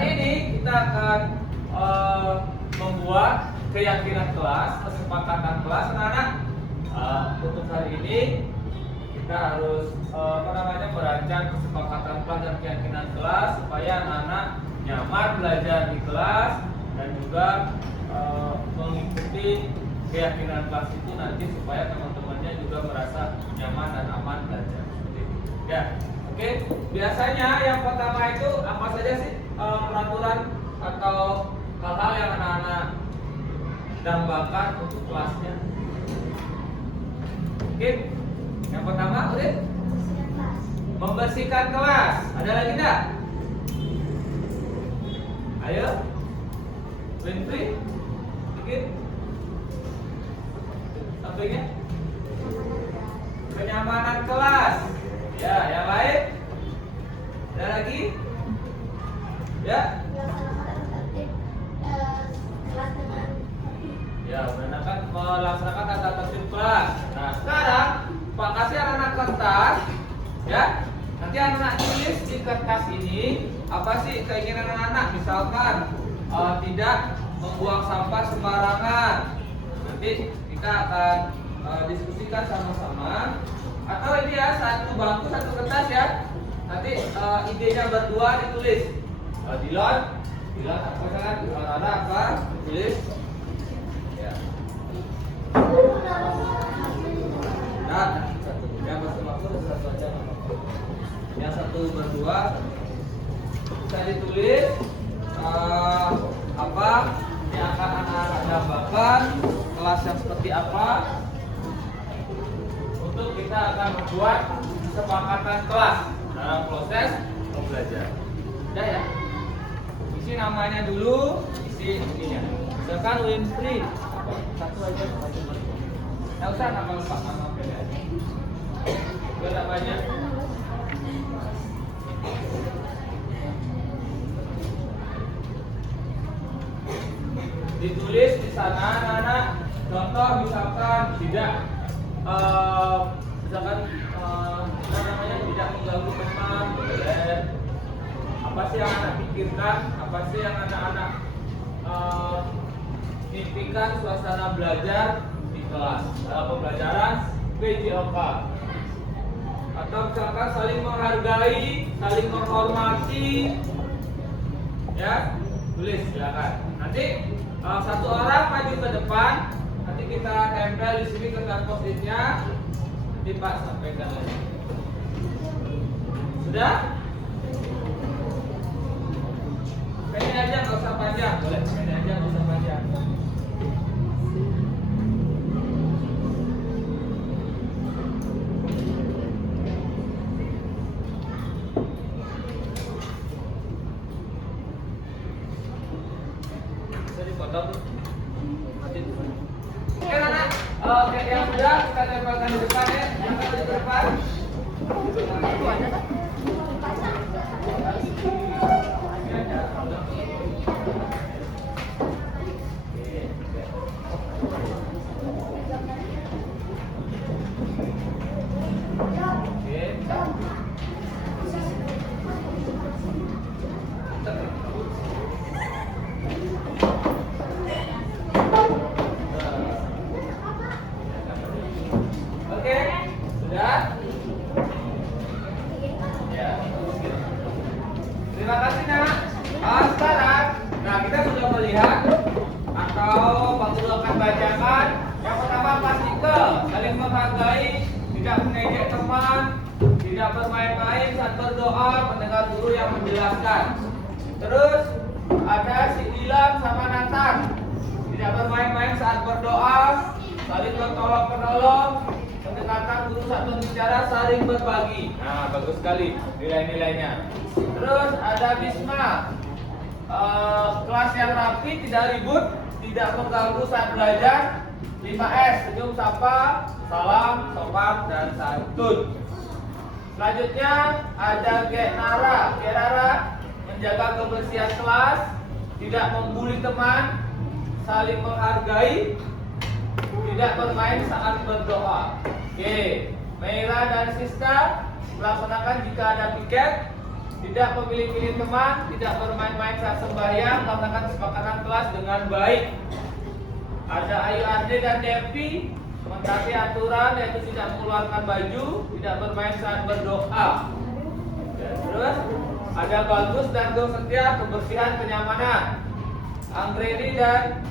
Hari ini kita akan membuat keyakinan kelas, kesepakatan kelas, anak-anak. Untuk hari ini kita harus merancang kesepakatan kelas dan keyakinan kelas supaya anak-anak nyaman belajar di kelas dan juga mengikuti keyakinan kelas itu nanti supaya teman-temannya juga merasa nyaman dan aman belajar. Ya, oke. Biasanya yang pertama itu apa saja sih peraturan atau hal-hal yang anak-anak dambakan untuk kelasnya? Oke, yang pertama udah membersihkan kelas. Ada lagi enggak? Ayo, Winfrey, sedikit. Sampingnya kenyamanan kelas. Ya, yang lain? Ada lagi? Ya. Ya, melaksanakan tata tertib kelas. Nah, sekarang Pak kasih anak-anak kertas, ya. Nanti anak-anak tulis di kertas ini apa sih keinginan anak-anak. Misalkan tidak membuang sampah sembarangan. Nanti kita akan diskusikan sama-sama. Atau ini ya, satu bangku satu kertas ya. Nanti idenya berdua ditulis. Dilan apa kan? Anak-anak apa? Tulis. Ya. Nah, satu. Yang masing-masing satu aja. Yang satu berdua bisa ditulis apa yang akan anak-anak gambarkan, kelas yang seperti apa. Untuk kita akan membuat kesepakatan kelas dalam proses belajar. Udah ya. Isi namanya dulu, isi ininya. Misalkan Winfrey, satu aja. Nggak usah nama lengkap, nama pendek aja. Biar tak banyak. Ditulis di sana, anak-anak. Contoh misalkan tidak, tidak mengganggu teman, apa sih yang anak pikirkan, apa sih yang anak-anak impikan suasana belajar di kelas dalam pembelajaran PJOK. Atau misalkan saling menghargai, saling menghormati, ya, tulis silakan. Nanti satu orang maju ke depan, nanti kita tempel di sini kertas post-itnya. Nanti Pak sampaikan lagi. Sudah? Pendek aja, nggak usah panjang. Boleh pendek aja, nggak usah panjang. Bisa dipotong tuh. Oke anak, yang sudah kita tempelkan di depan ya. Yang ada di depan. Oke, sudah? Ya. Terima kasih nak. Sekarang, kita sudah melihat atau waktu akan bacakan. Yang pertama partikel, saling menghargai, tidak mengejek teman, tidak bermain-main saat berdoa, mendengar guru yang menjelaskan. Terus ada si Dilan sama Nathan, tidak bermain-main saat berdoa, saling bertolong-menolong, pendekatan guru saat berbicara, saling berbagi. Nah, bagus sekali nilai-nilainya. Terus ada Bisma, kelas yang rapi, tidak ribut, tidak mengganggu saat belajar. 5S, senyum, sapa, salam, sopan, dan santun. Selanjutnya ada Gerara, menjaga kebersihan kelas, tidak membuli teman, saling menghargai, tidak bermain saat berdoa. Oke, Meira dan Siska melaksanakan jika ada piket, tidak memilih-pilih teman, tidak bermain-main saat sembahyang, melaksanakan kesepakatan kelas dengan baik. Ada Ayu Arde dan Devi mentaati aturan, yaitu tidak mengeluarkan baju, tidak bermain saat berdoa. Dan terus ada Bagus dan Gong Setia, kebersihan, kenyamanan. Anggreni dan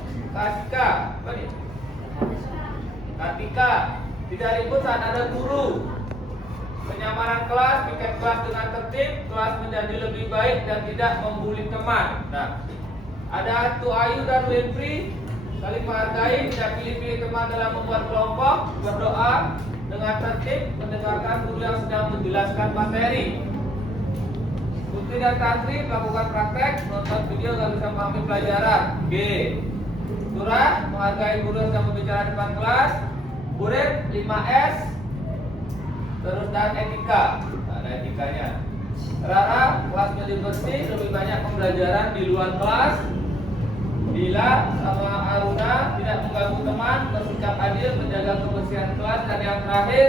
Katika, tidak ribut saat ada guru. Kenyamanan kelas, piket kelas dengan tertib, kelas menjadi lebih baik dan tidak membuli teman. Nah, ada Tu Ayu dan Winfrey, saling menghargai, tidak pilih-pilih teman dalam membuat kelompok, berdoa dengan tertib, mendengarkan guru yang sedang menjelaskan materi. Putri dan Tantri melakukan praktek, nonton video agar bisa memahami pelajaran. G. Surah, menghargai guru yang sedang berbicara depan kelas. Buret 5S, terus dan etika. Nah, ada etikanya. Rara, kelas menjadi bersih, lebih banyak pembelajaran di luar kelas. Dila sama Aruna tidak mengganggu teman, bersikap adil, menjaga kebersihan kelas. Dan yang terakhir,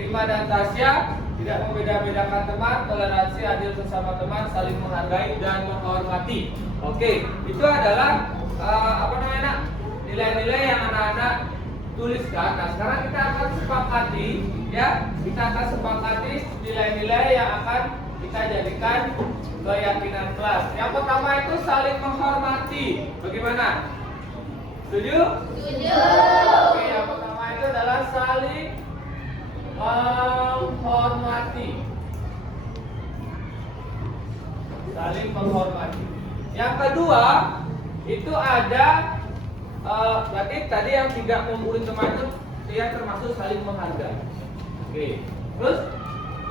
Rima dan Tasya tidak membeda-bedakan teman, toleransi, adil sesama teman, saling menghargai dan menghormati. Oke, itu adalah nilai-nilai yang anak-anak tuliskan. Nah, sekarang kita akan sepakati, ya, kita akan sepakati nilai-nilai yang akan kita jadikan keyakinan kelas. Yang pertama itu saling menghormati. Bagaimana? Setuju? Setuju. Oke, yang pertama itu adalah saling menghormati. Saling menghormati. Yang kedua itu ada berarti tadi yang tidak membuli teman itu dia termasuk saling menghargai. Oke. Terus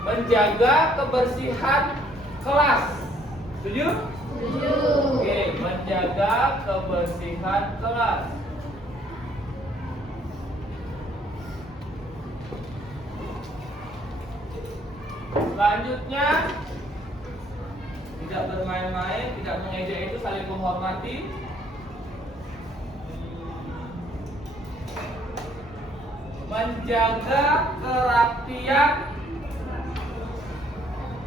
menjaga kebersihan kelas. Setuju? Setuju. Oke, menjaga kebersihan kelas. Selanjutnya tidak bermain-main, tidak mengejek, itu saling menghormati. Menjaga kerapian.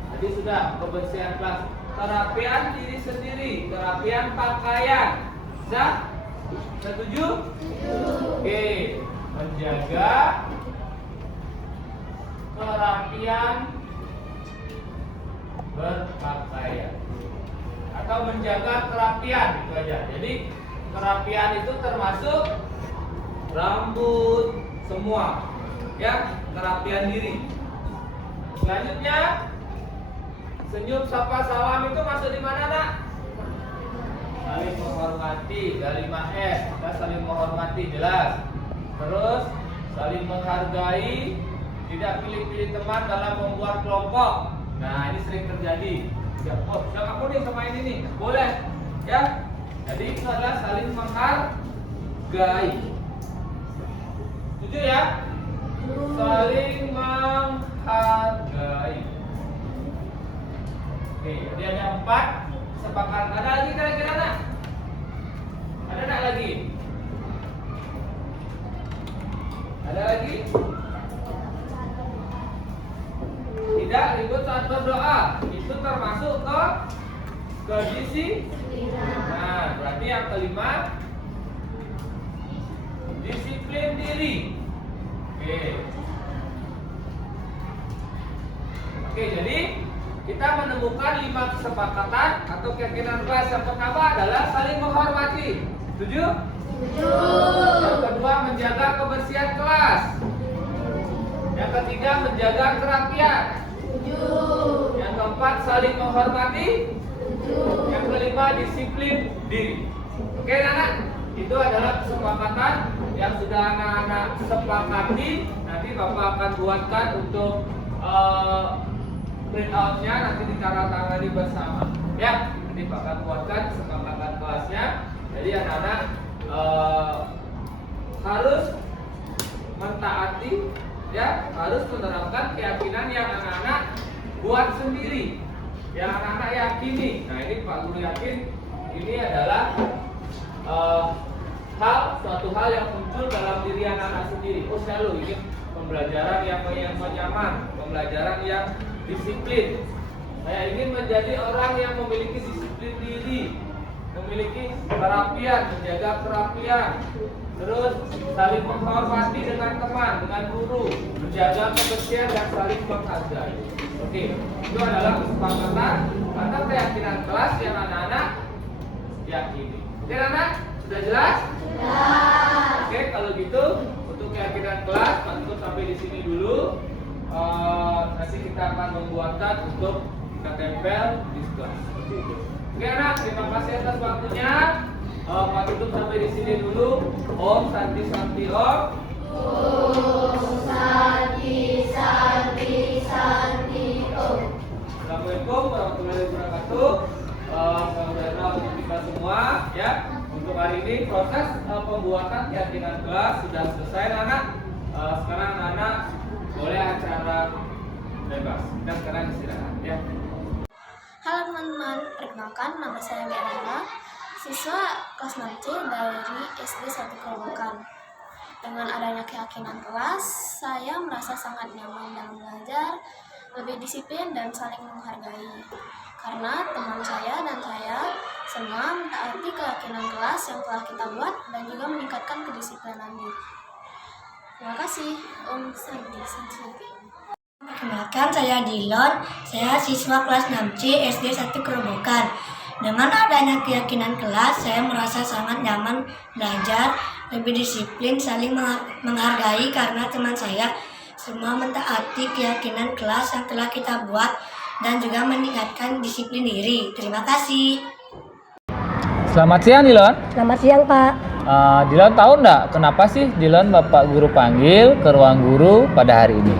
Tadi sudah kebersihan kelas. Kerapian diri sendiri, kerapian pakaian. Bisa? Setuju? Oke, menjaga kerapian berpakaian atau menjaga kerapian, itu aja. Jadi kerapian itu termasuk rambut semua, ya, kerapian diri. Selanjutnya senyum, sapa, salam itu masuk di mana, Nak? Saling menghormati, dari 5S, kita saling menghormati, jelas. Terus saling menghargai, tidak pilih-pilih teman dalam membuat kelompok. Nah, ini sering terjadi. Oh, yang aku nih sama ini nih, boleh, ya. Jadi itu adalah saling menghargai. Setuju ya? Saling menghargai. Oke, jadi ada 4 sepakat. Ada lagi kira-kira, Nak? Ada Nak lagi? Ada lagi? Tidak ribut saat berdoa. Itu termasuk ke disiplin. Nah, berarti yang kelima disiplin diri. Oke, jadi kita menemukan 5 kesepakatan atau keyakinan kelas. Yang pertama adalah saling menghormati. Setuju? Setuju. Yang kedua menjaga kebersihan kelas. Yang ketiga menjaga kerapian. Setuju. Yang keempat saling menghormati. Setuju. Yang kelima disiplin diri. Oke, anak, itu adalah kesepakatan yang sudah anak-anak sepakati. Nanti Bapak akan buatkan untuk print out-nya, nanti ditandatangani bersama. Ya, nanti Bapak akan buatkan kesepakatan kelasnya. Jadi anak-anak harus mentaati, ya, harus menerapkan keyakinan yang anak-anak buat sendiri, yang anak-anak yakini. Nah, ini Pak Guru yakin ini adalah suatu hal yang muncul dalam diri anak-anak sendiri. Oh, saya lo ingin pembelajaran yang nyaman, pembelajaran yang disiplin. Saya ingin menjadi orang yang memiliki disiplin diri, memiliki kerapian, menjaga kerapian, terus saling menghormati dengan teman, dengan guru, menjaga kebersihan dan saling menghargai. Oke, itu adalah kesepakatan atau keyakinan kelas yang anak-anak yakini. Oke, anak, sudah jelas? Ya. Oke, kalau gitu untuk keyakinan kelas, Pak sampai di sini dulu. Nanti kita akan membuatkan untuk kita tempel di kelas. Oke, anak, terima kasih atas waktunya. Pak tutup sampai di sini dulu. Om Santi Santi Om. Om Santi Santi Santi Om. Assalamualaikum warahmatullahi wabarakatuh. Saudara untuk kita semua ya. Untuk hari ini proses pembuatan keyakinan kelas sudah selesai, anak. Sekarang anak boleh acara bebas. Kita sekarang istirahat ya. Halo teman-teman, perkenalkan nama saya Gerana, siswa kelas 6C dari SD 1 Kerobokan. Dengan adanya keyakinan kelas, saya merasa sangat nyaman dalam belajar, lebih disiplin dan saling menghargai. Karena teman saya dan saya semua mentaati keyakinan kelas yang telah kita buat dan juga meningkatkan kedisiplinan diri. Terima kasih, Om Santi Santi. Perkenalkan, saya Dilon, saya siswa kelas 6C SD 1 Kerobokan. Dengan adanya keyakinan kelas, saya merasa sangat nyaman belajar, lebih disiplin, saling menghargai karena teman saya semua mentaati keyakinan kelas yang telah kita buat dan juga meningkatkan disiplin diri. Terima kasih. Selamat siang, Dilon. Selamat siang, Pak. Dilon tahu enggak kenapa sih Dilon Bapak Guru panggil ke ruang guru pada hari ini?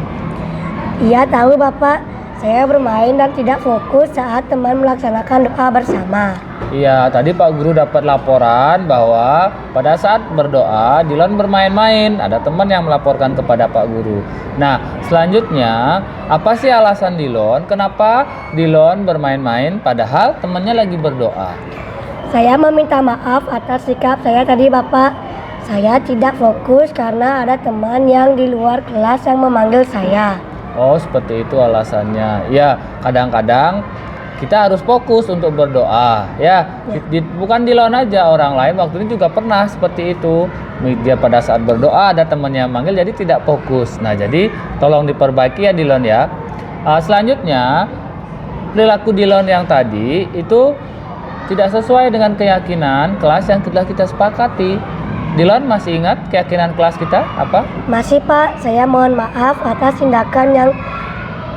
Iya tahu, Bapak. Saya bermain dan tidak fokus saat teman melaksanakan doa bersama. Iya, tadi Pak Guru dapat laporan bahwa pada saat berdoa Dilon bermain-main. Ada teman yang melaporkan kepada Pak Guru. Nah, selanjutnya apa sih alasan Dilon? Kenapa Dilon bermain-main padahal temannya lagi berdoa? Saya meminta maaf atas sikap saya tadi, Bapak. Saya tidak fokus karena ada teman yang di luar kelas yang memanggil saya. Oh, seperti itu alasannya. Ya, kadang-kadang kita harus fokus untuk berdoa. Ya, bukan Dilon aja, orang lain waktu ini juga pernah seperti itu. Dia pada saat berdoa ada temannya manggil jadi tidak fokus. Nah, jadi tolong diperbaiki ya Dilon ya. Selanjutnya, perilaku Dilon yang tadi itu tidak sesuai dengan keyakinan kelas yang telah kita sepakati. Dilon masih ingat keyakinan kelas kita apa? Masih, Pak. Saya mohon maaf atas tindakan yang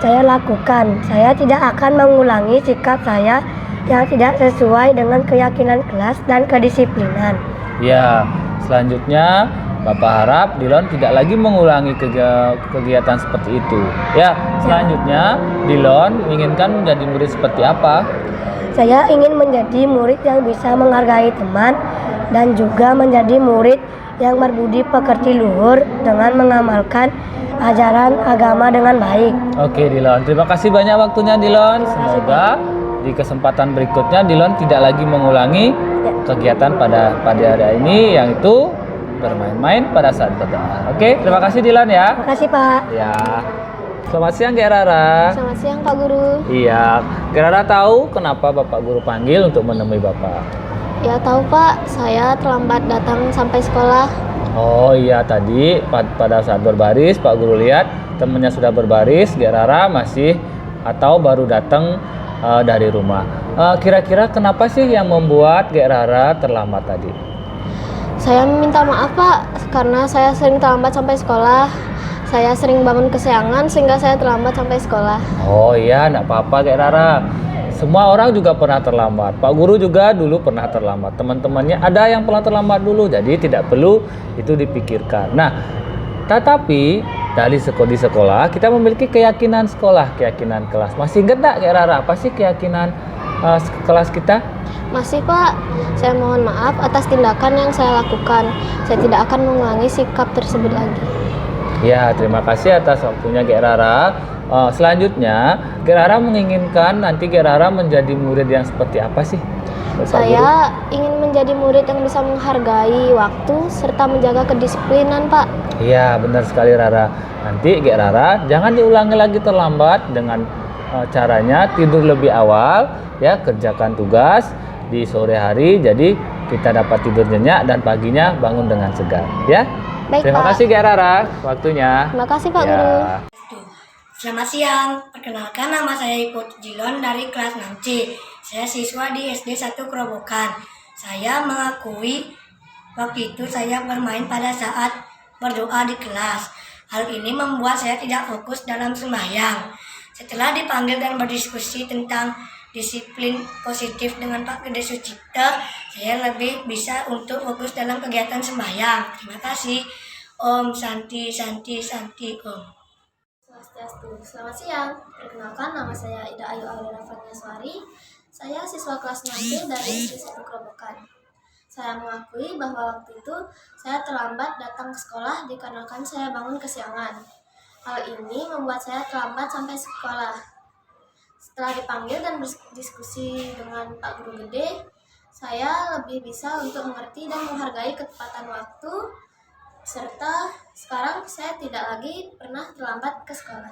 saya lakukan. Saya tidak akan mengulangi sikap saya yang tidak sesuai dengan keyakinan kelas dan kedisiplinan. Ya, selanjutnya Bapak harap Dilon tidak lagi mengulangi kegiatan seperti itu. Ya, selanjutnya Dilon menginginkan menjadi murid seperti apa? Saya ingin menjadi murid yang bisa menghargai teman dan juga menjadi murid yang berbudi pekerti luhur dengan mengamalkan ajaran agama dengan baik. Oke Dilon, terima kasih banyak waktunya Dilon. Semoga di kesempatan berikutnya Dilon tidak lagi mengulangi kegiatan pada hari ini, yang itu bermain-main pada saat berdoa. Oke, terima kasih Dilon ya. Terima kasih, Pak. Ya. Selamat siang Kak Rara. Selamat siang Pak Guru. Iya, Kak Rara tahu kenapa Bapak Guru panggil untuk menemui Bapak? Ya tahu Pak, saya terlambat datang sampai sekolah. Oh iya, tadi pada saat berbaris Pak Guru lihat temannya sudah berbaris, Kak Rara masih atau baru datang dari rumah. Kira-kira kenapa sih yang membuat Kak Rara terlambat tadi? Saya minta maaf Pak, karena saya sering terlambat sampai sekolah. Saya sering bangun kesiangan sehingga saya terlambat sampai sekolah. Oh iya, enggak apa-apa Kak Rara. Semua orang juga pernah terlambat. Pak Guru juga dulu pernah terlambat. Teman-temannya ada yang pernah terlambat dulu, jadi tidak perlu itu dipikirkan. Nah, tetapi di sekolah kita memiliki keyakinan sekolah, keyakinan kelas. Masih ingat enggak Kak Rara, apa sih keyakinan kelas kita? Masih Pak, saya mohon maaf atas tindakan yang saya lakukan. Saya tidak akan mengulangi sikap tersebut lagi. Ya, terima kasih atas waktunya Kak Rara. Selanjutnya, Kak Rara menginginkan nanti Kak Rara menjadi murid yang seperti apa sih? Saya ingin menjadi murid yang bisa menghargai waktu serta menjaga kedisiplinan, Pak. Iya, benar sekali Rara. Nanti Kak Rara jangan diulangi lagi terlambat dengan caranya tidur lebih awal, ya, kerjakan tugas di sore hari, jadi kita dapat tidur nyenyak dan paginya bangun dengan segar, ya. Baik, Terima Pak. kasih Kak Rara waktunya. Terima kasih, Pak Ya. Guru. Selamat siang, perkenalkan nama saya Iput Jilon dari kelas 6C. Saya siswa di SD 1 Kerobokan. Saya mengakui waktu itu saya bermain pada saat berdoa di kelas. Hal ini membuat saya tidak fokus dalam sembahyang. Setelah dipanggil dan berdiskusi tentang disiplin positif dengan Pak Gede Sucipta, saya lebih bisa untuk fokus dalam kegiatan sembahyang. Terima kasih. Om Santi Santi Santi Om. Swastiastu. Selamat siang. Perkenalkan, nama saya Ida Ayu Aurora Fatmaswari. Saya siswa kelas 6B dari SD 1 Kerobokan. Saya mengakui bahwa waktu itu saya terlambat datang ke sekolah dikarenakan saya bangun kesiangan. Hal ini membuat saya terlambat sampai sekolah. Setelah dipanggil dan berdiskusi dengan Pak Guru Gede, saya lebih bisa untuk mengerti dan menghargai ketepatan waktu, serta sekarang saya tidak lagi pernah terlambat ke sekolah.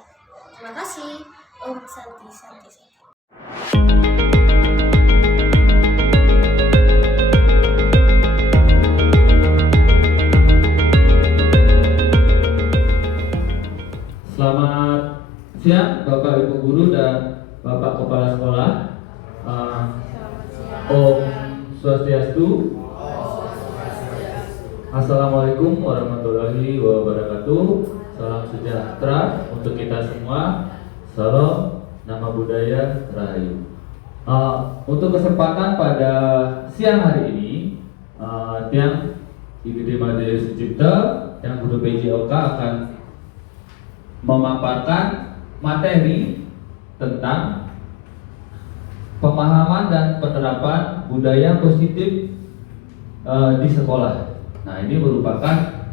Terima kasih. Om Santi Santi Santi. Selamat siang Bapak Ibu Guru dan Bapak Kepala Sekolah. Om Swastiastu. Assalamualaikum warahmatullahi wabarakatuh. Salam sejahtera untuk kita semua. Salam nama budaya Rahayu. Untuk kesempatan pada siang hari ini, Tiang IGD Madya Sucipta, yang Guru PJOK akan memaparkan materi tentang pemahaman dan penerapan budaya positif di sekolah. Nah, ini merupakan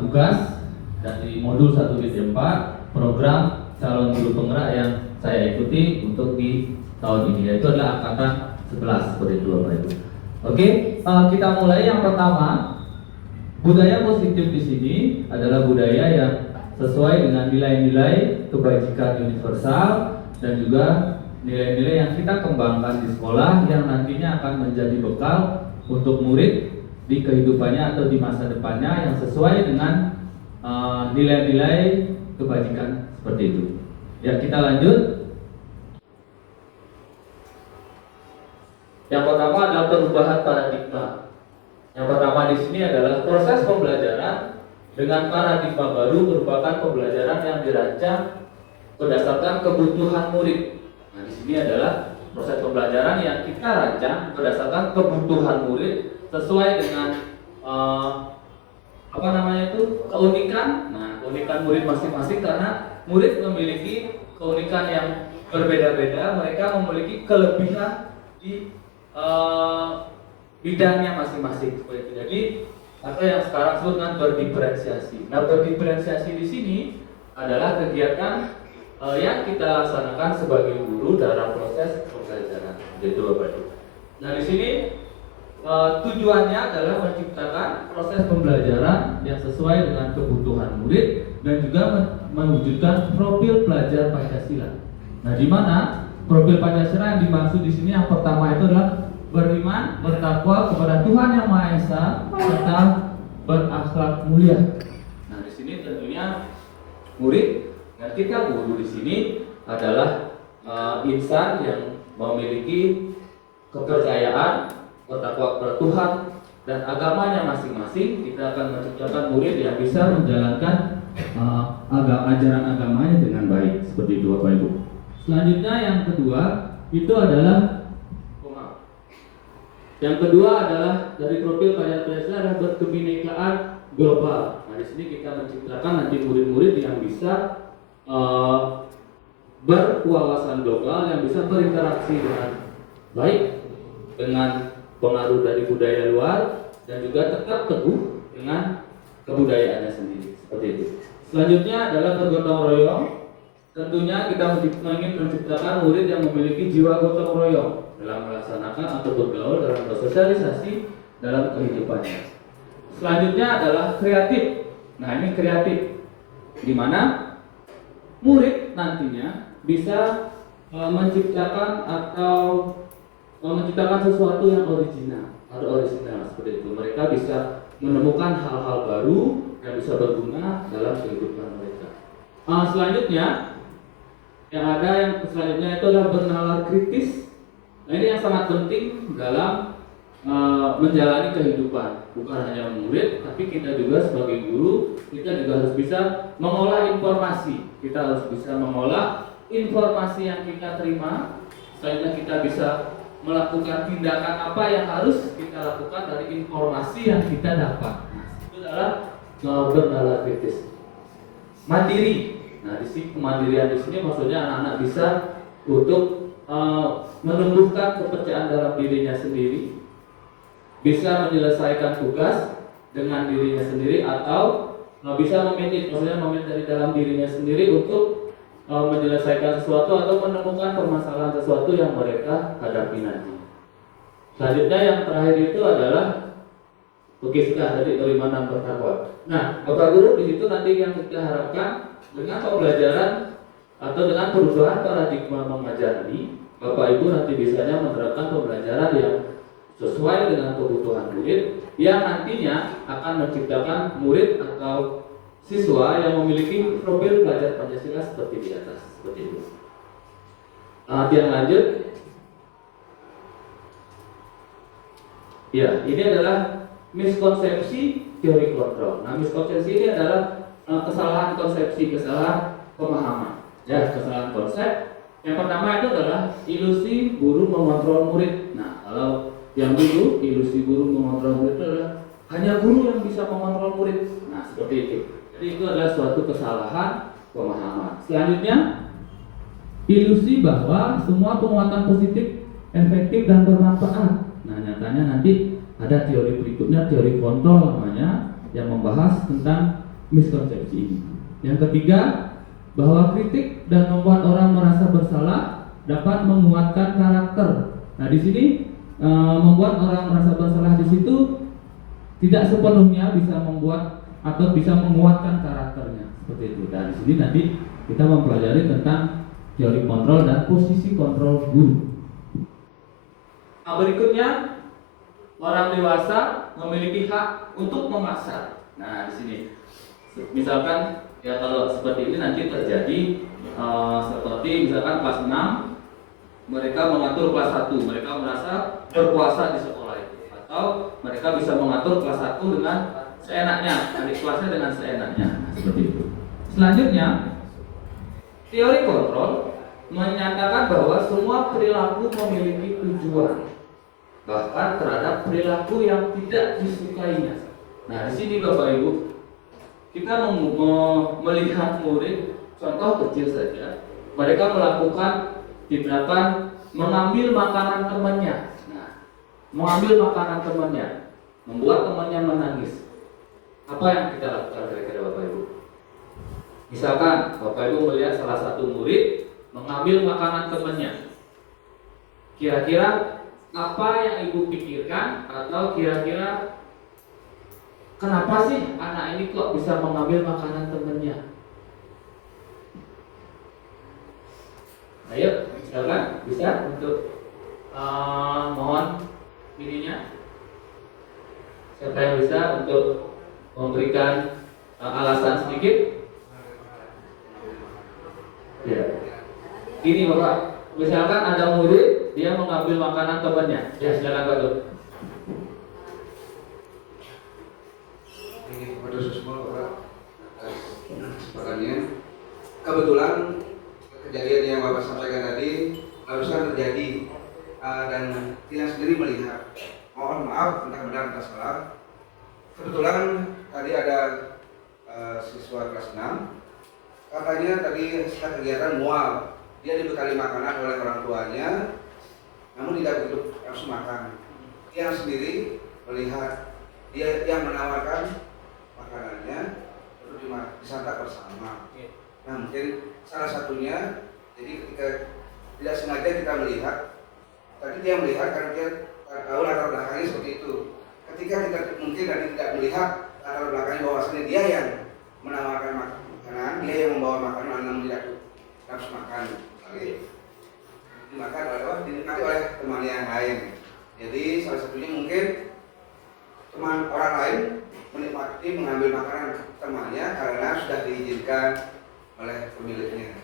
tugas dari modul 1 4 program calon guru penggerak yang saya ikuti untuk di tahun ini, yaitu adalah angkatan 11 seperti itu Bapak Ibu. Oke, kita mulai. Yang pertama, budaya positif di sini adalah budaya yang sesuai dengan nilai-nilai kebajikan universal dan juga nilai-nilai yang kita kembangkan di sekolah yang nantinya akan menjadi bekal untuk murid di kehidupannya atau di masa depannya yang sesuai dengan nilai-nilai kebajikan seperti itu. Ya, kita lanjut. Yang pertama adalah perubahan paradigma. Yang pertama di sini adalah proses pembelajaran dengan paradigma baru merupakan pembelajaran yang dirancang berdasarkan kebutuhan murid. Nah, di sini adalah proses pembelajaran yang kita rancang berdasarkan kebutuhan murid sesuai dengan keunikan. Nah, keunikan murid masing-masing, karena murid memiliki keunikan yang berbeda-beda. Mereka memiliki kelebihan di bidangnya masing-masing. Jadi atau yang sekarang disebut dengan berdiferensiasi. Nah, berdiferensiasi di sini adalah kegiatan yang kita laksanakan sebagai guru dalam proses pembelajaran. Gitu Bapak Ibu. Nah, di sini tujuannya adalah menciptakan proses pembelajaran yang sesuai dengan kebutuhan murid dan juga mewujudkan profil pelajar Pancasila. Nah, di mana profil Pancasila yang dimaksud di sini yang pertama itu adalah beriman, bertakwa kepada Tuhan Yang Maha Esa serta berakhlak mulia. Nah, di sini tentunya murid dan kita guru di sini adalah insan yang memiliki kepercayaan, bertakwa kepada Tuhan dan agamanya masing-masing. Kita akan menciptakan murid yang bisa menjalankan ajaran agamanya dengan baik, seperti itu Bapak Ibu. Selanjutnya yang kedua itu adalah dari profil pelajar Pancasila adalah berkebinekaan global. Nah, di sini kita menciptakan nanti murid-murid yang bisa berwawasan global, yang bisa berinteraksi dengan baik dengan pengaruh dari budaya luar dan juga tetap teguh dengan kebudayaannya sendiri, seperti itu. Selanjutnya adalah bergotong royong. Tentunya kita ingin menciptakan murid yang memiliki jiwa gotong royong dalam melaksanakan atau bergaul dalam bersosialisasi dalam kehidupannya. Selanjutnya adalah kreatif. Nah, ini kreatif di mana murid nantinya bisa menciptakan atau menciptakan sesuatu yang original atau original seperti itu. Mereka bisa menemukan hal-hal baru yang bisa berguna dalam kehidupan mereka. Selanjutnya yang selanjutnya itu adalah bernalar kritis. Nah, ini yang sangat penting dalam menjalani kehidupan, bukan hanya murid, tapi kita juga sebagai guru, kita juga harus bisa mengolah informasi. Kita harus bisa mengolah informasi yang kita terima, selanjutnya kita bisa melakukan tindakan apa yang harus kita lakukan dari informasi yang kita dapat. Itu adalah bernalar kritis. Mandiri. Nah, di sini kemandirian di sini maksudnya anak-anak bisa untuk menumbuhkan kepercayaan dalam dirinya sendiri, bisa menyelesaikan tugas dengan dirinya sendiri, atau bisa memanage, maksudnya memanage dari dalam dirinya sendiri untuk menyelesaikan sesuatu atau menemukan permasalahan sesuatu yang mereka hadapi nanti. Selanjutnya yang terakhir itu adalah sudah tadi keimanan bertakwa. Nah, Bapak Guru di situ nanti yang kita harapkan dengan pembelajaran atau dengan perubahan paradigma mengajar ini, Bapak Ibu nanti bisanya menerapkan pembelajaran yang sesuai dengan kebutuhan murid, yang nantinya akan menciptakan murid atau siswa yang memiliki profil belajar Pancasila seperti di atas, seperti itu. Yang lanjut, ya ini adalah miskonsepsi teori kontrol. Nah, miskonsepsi ini adalah kesalahan konsepsi, kesalahan pemahaman, ya, kesalahan konsep. Yang pertama itu adalah ilusi guru mengontrol murid. Nah, kalau yang dulu ilusi guru mengontrol murid itu adalah hanya guru yang bisa mengontrol murid. Nah, seperti itu. Jadi itu adalah suatu kesalahan pemahaman. Selanjutnya, ilusi bahwa semua penguatan positif efektif dan bermanfaat. Nah, nyatanya nanti ada teori berikutnya, teori kontrol namanya, yang membahas tentang miskonsepsi ini. Yang ketiga, bahwa kritik dan membuat orang merasa bersalah dapat menguatkan karakter. Nah, di sini membuat orang merasa bersalah di situ tidak sepenuhnya bisa membuat atau bisa menguatkan karakternya, seperti itu. Dan di sini nanti kita mempelajari tentang teori kontrol dan posisi kontrol guru. Nah, berikutnya, orang dewasa memiliki hak untuk memaksa. Nah, di sini misalkan ya kalau seperti ini nanti terjadi seperti misalkan kelas 6 mereka mengatur kelas 1, mereka merasa berkuasa di sekolah itu, atau mereka bisa mengatur kelas 1 dengan seenaknya, adik kelasnya dengan seenaknya. Nah, seperti itu. Selanjutnya, teori kontrol menyatakan bahwa semua perilaku memiliki tujuan, bahkan terhadap perilaku yang tidak disukainya. Nah, di sini Bapak Ibu, kita melihat murid, contoh kecil saja, mereka melakukan tindakan mengambil makanan temannya. Nah, mengambil makanan temannya, membuat temannya menangis. Apa yang kita lakukan kira-kira Bapak Ibu? Misalkan Bapak Ibu melihat salah satu murid mengambil makanan temannya, kira-kira apa yang Ibu pikirkan, atau kira-kira kenapa sih anak ini kok bisa mengambil makanan temannya? Ayo, silakan bisa untuk mohon ininya. Siapa yang bisa untuk memberikan alasan sedikit? Ya. Ini Bapak, misalkan ada murid dia mengambil makanan temannya. Ya, silakan Pak Dok. Ini kepada semua Bapak atas kesempatannya. Kebetulan kejadian yang Bapak sampaikan tadi harusnya terjadi dan kita sendiri melihat. Mohon maaf entah benar entah salah. Kebetulan tadi ada siswa kelas 6, katanya tadi setelah kegiatan mual, dia dibekali makanan oleh orang tuanya, namun tidak begitu langsung makan. Dia sendiri melihat dia yang menawarkan makanannya untuk disantap bersama. Nah, mungkin salah satunya, jadi ketika tidak sengaja kita melihat, tadi dia melihat karena dia tahu latar belakangnya seperti itu. Ketika kita mungkin tadi tidak melihat latar belakangnya bahwasanya dia yang menawarkan makanan, dia yang membawa makanan namun tidak nafsu makan. dinikmati oleh teman yang lain. Jadi salah satunya mungkin teman orang lain menikmati mengambil makanan temannya karena sudah diizinkan oleh pemiliknya.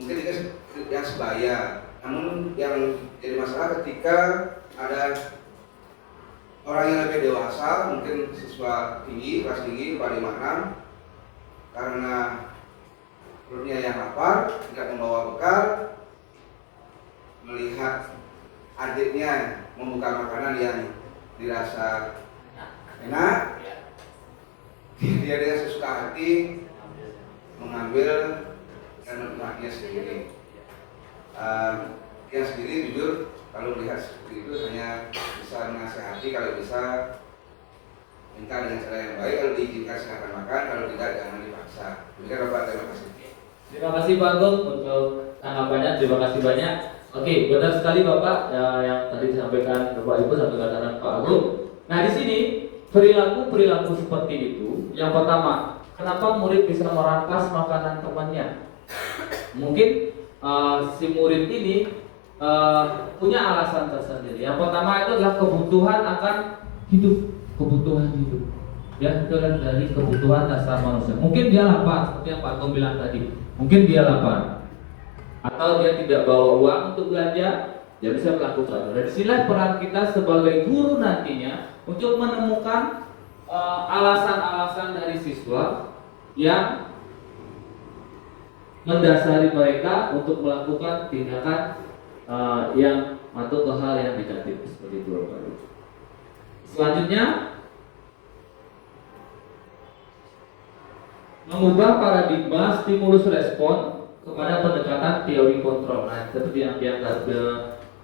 Mungkin itu yang sebaya. Namun yang jadi masalah ketika ada orang yang lebih dewasa, mungkin siswa tinggi, kelas tinggi, 456, karena perutnya yang lapar, tidak membawa bekal, melihat adiknya membuka makanan yang dirasa enak, dia dengan sesuka hati mengambil dan menikmatinya sendiri. Dia sendiri jujur kalau melihat seperti itu hanya bisa menasehati, kalau bisa minta dengan cara yang baik, kalau diizinkan silakan makan, kalau tidak jangan dipaksa. Demikian Bapak, terima kasih. Terima kasih Pak Agung untuk tanggapannya, terima kasih banyak. Oke, benar sekali Bapak yang tadi disampaikan Bapak Ibu sampai katakan Pak Agung. Nah di sini perilaku seperti itu, yang pertama, kenapa murid bisa merampas makanan temannya? Mungkin si murid ini punya alasan tersendiri. Yang pertama itu adalah kebutuhan akan hidup, kebutuhan hidup. Ya, itu kan dari kebutuhan dasar manusia. Mungkin dia lapar, seperti yang Pak Agung bilang tadi. Mungkin dia lapar, atau dia tidak bawa uang untuk belanja, dia bisa melakukan. Dan disinilah peran kita sebagai guru nantinya untuk menemukan alasan-alasan dari siswa yang mendasari mereka untuk melakukan tindakan yang atau ke hal yang negatif seperti itu. Selanjutnya, mengubah paradigma stimulus respon kepada pendekatan teori kontrol. Nah, seperti yang diangkat ke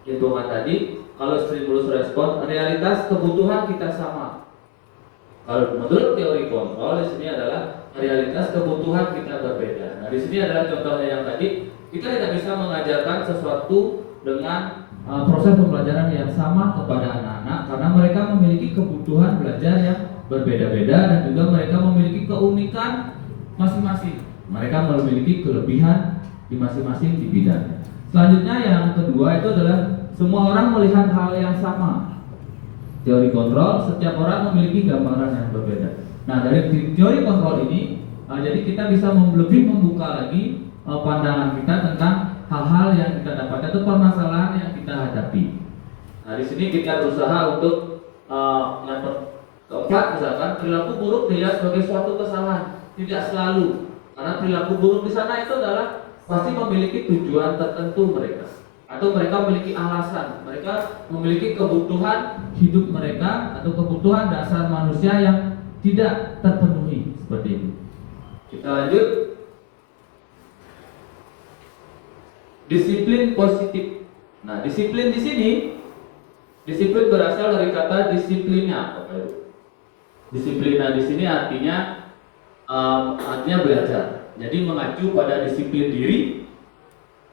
hitungan tadi, kalau stimulus respon, realitas kebutuhan kita sama. Kalau menurut teori kontrol, di sini adalah realitas kebutuhan kita berbeda. Nah, di sini adalah contohnya yang tadi, kita tidak bisa mengajarkan sesuatu dengan proses pembelajaran yang sama kepada anak-anak karena mereka memiliki kebutuhan belajar yang berbeda-beda dan juga mereka memiliki keunikan masing-masing. Mereka memiliki kelebihan di masing-masing di bidangnya. Selanjutnya yang kedua itu adalah semua orang melihat hal yang sama. Teori kontrol, setiap orang memiliki gambaran yang berbeda. Nah, dari teori kontrol ini, jadi kita bisa lebih membuka lagi pandangan kita tentang hal-hal yang kita dapatkan atau permasalahan yang kita hadapi. Nah, di sini kita berusaha untuk yang keempat, misalkan perilaku buruk dilihat sebagai suatu kesalahan, tidak selalu. Karena perilaku buruk di sana itu adalah pasti memiliki tujuan tertentu mereka, atau mereka memiliki alasan, mereka memiliki kebutuhan hidup mereka atau kebutuhan dasar manusia yang tidak terpenuhi seperti ini. Kita lanjut. Disiplin positif. Nah, disiplin di sini, disiplin berasal dari kata disiplinnya. Disiplina di sini artinya belajar. Jadi mengacu pada disiplin diri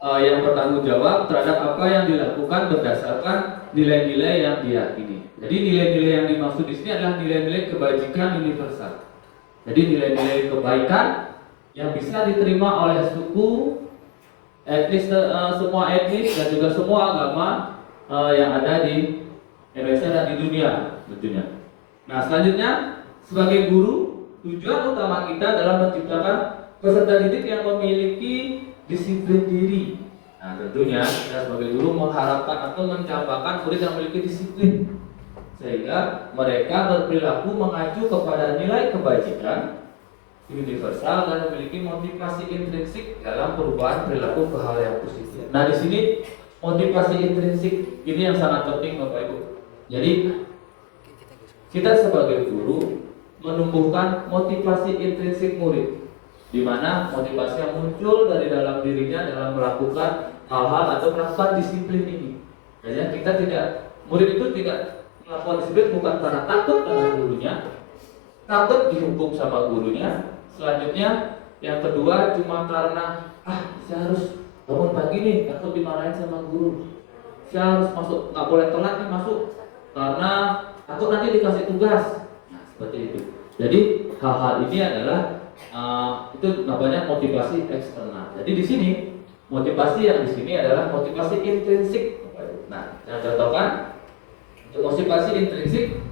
yang bertanggung jawab terhadap apa yang dilakukan berdasarkan nilai-nilai yang diyakini. Jadi nilai-nilai yang dimaksud di sini adalah nilai-nilai kebajikan universal. Jadi nilai-nilai kebaikan yang bisa diterima oleh suku, etnis, semua etnis dan juga semua agama yang ada di Indonesia dan di dunia tentunya. Nah, selanjutnya sebagai guru, tujuan utama kita adalah menciptakan peserta didik yang memiliki disiplin diri. Nah, tentunya kita sebagai guru mengharapkan atau mencapai murid yang memiliki disiplin, sehingga mereka berperilaku mengacu kepada nilai kebajikan universal dan memiliki motivasi intrinsik dalam perubahan perilaku ke hal yang positif. Nah, di sini motivasi intrinsik ini yang sangat penting Bapak Ibu. Jadi kita sebagai guru menumbuhkan motivasi intrinsik murid, di mana motivasi yang muncul dari dalam dirinya dalam melakukan hal-hal atau melakukan disiplin ini. Jadi murid itu tidak melakukan disiplin bukan karena takut dengan gurunya, takut dihukum sama gurunya. Selanjutnya yang kedua cuma karena saya harus bangun pagi nih, takut dimarahin sama guru. Saya harus masuk, nggak boleh telat nih masuk karena takut nanti dikasih tugas. Nah, seperti itu. Jadi hal-hal ini adalah itu namanya motivasi eksternal. Jadi di sini Motivasi yang di sini adalah motivasi intrinsik. Nah, saya contohkan untuk motivasi intrinsik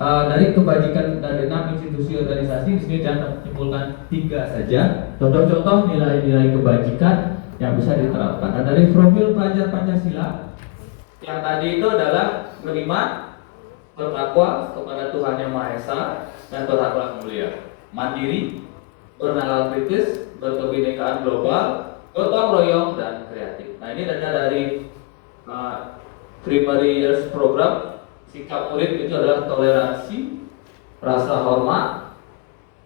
dari kebajikan dari 6 institusi organisasi di sini saya simpulkan 3 saja. Contoh-contoh nilai-nilai kebajikan yang bisa diterapkan. Nah, dari profil pelajar Pancasila yang tadi itu adalah beriman, bertakwa kepada Tuhan Yang Maha Esa dan berakhlak mulia, mandiri, bernalar kritis, berkebinekaan global, gotong royong dan kreatif. Nah, ini data dari primary years program. Sikap murid itu adalah toleransi, rasa hormat,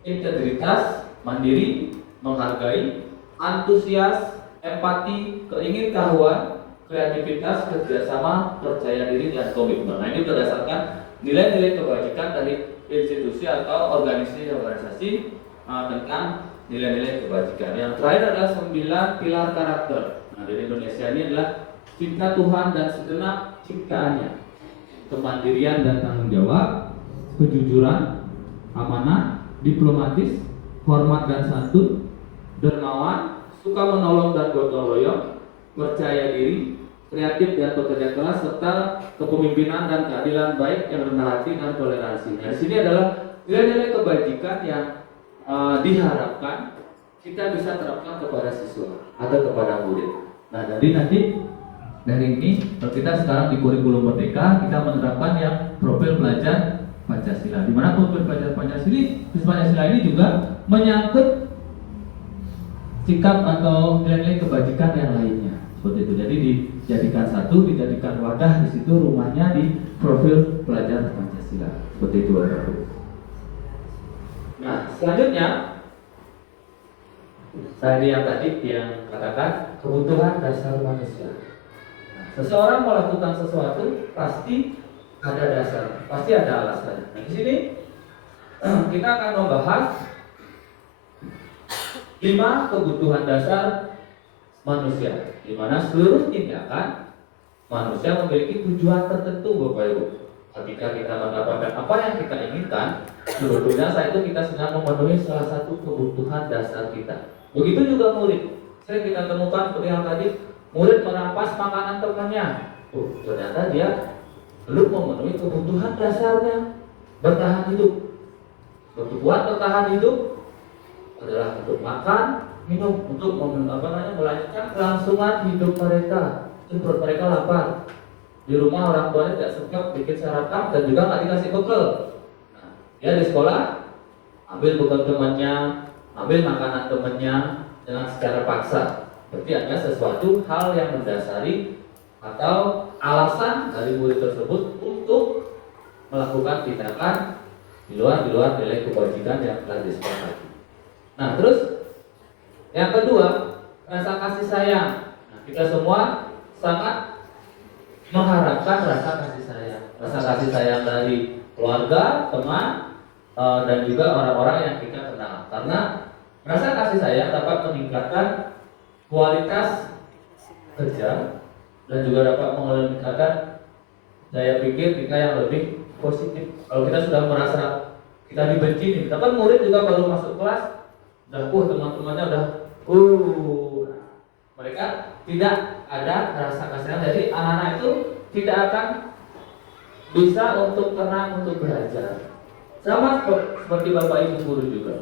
integritas, mandiri, menghargai, antusias, empati, keingintahuan, kreativitas, kerjasama, percaya diri, dan komitmen. Nah, ini berdasarkan nilai-nilai kebajikan dari institusi atau organisasi tentang nilai-nilai kebajikan. Yang terakhir adalah 9 pilar karakter. Nah, di Indonesia ini adalah cinta Tuhan dan segenap ciptaannya, kemandirian dan tanggung jawab, kejujuran, amanah, diplomatis, hormat dan santun, dermawan, suka menolong dan gotong royong, percaya diri, kreatif dan bekerja keras, serta kepemimpinan dan keadilan baik, yang rendah hati dan toleransi. Nah, di sini adalah nilai-nilai kebajikan yang diharapkan kita bisa terapkan kepada siswa atau kepada murid. Nah, jadi nanti dari ini kita sekarang di kurikulum Merdeka kita menerapkan yang profil pelajar Pancasila, di mana profil pelajar Pancasila ini juga menyangkut sikap atau nilai-nilai kebajikan yang lainnya, seperti itu. Jadi dijadikan satu, dijadikan wadah di situ rumahnya di profil pelajar Pancasila, seperti itu. Nah, selanjutnya tadi yang katakan kebutuhan dasar manusia. Seseorang melakukan sesuatu pasti ada dasar, pasti ada alasan. Nah, di sini kita akan membahas 5 kebutuhan dasar manusia, di mana seluruh tindakan manusia memiliki tujuan tertentu, Bapak Ibu. Ketika kita mendapatkan apa yang kita inginkan, sebetulnya saat itu kita sedang memenuhi salah satu kebutuhan dasar kita. Begitu juga murid. Sering kita temukan seperti yang tadi, murid merampas makanan temannya. Ternyata dia belum memenuhi kebutuhan dasarnya bertahan hidup. Kebutuhan bertahan hidup adalah untuk makan, minum, untuk melanjutkan kelangsungan hidup mereka. Perut mereka lapar. Di rumah orang tuanya tidak sempat bikin sarapan dan juga nggak dikasih bekal. Nah, dia di sekolah ambil bekal temannya, ambil makanan temannya dengan secara paksa. Berarti ada sesuatu hal yang mendasari atau alasan dari murid tersebut untuk melakukan tindakan di luar nilai kebajikan yang telah disepakati. Nah, terus yang kedua, rasa kasih sayang. Nah, kita semua sangat mengharapkan rasa kasih sayang dari keluarga, teman, dan juga orang-orang yang kita kenal. Karena rasa kasih sayang dapat meningkatkan kualitas kerja dan juga dapat meningkatkan daya pikir kita yang lebih positif. Kalau kita sudah merasa kita dibenci nih, dapat murid juga baru masuk kelas, udah teman-temannya udah mereka tidak ada rasa kasih sayang. Jadi anak-anak itu tidak akan bisa untuk tenang untuk belajar. Sama seperti Bapak Ibu guru juga.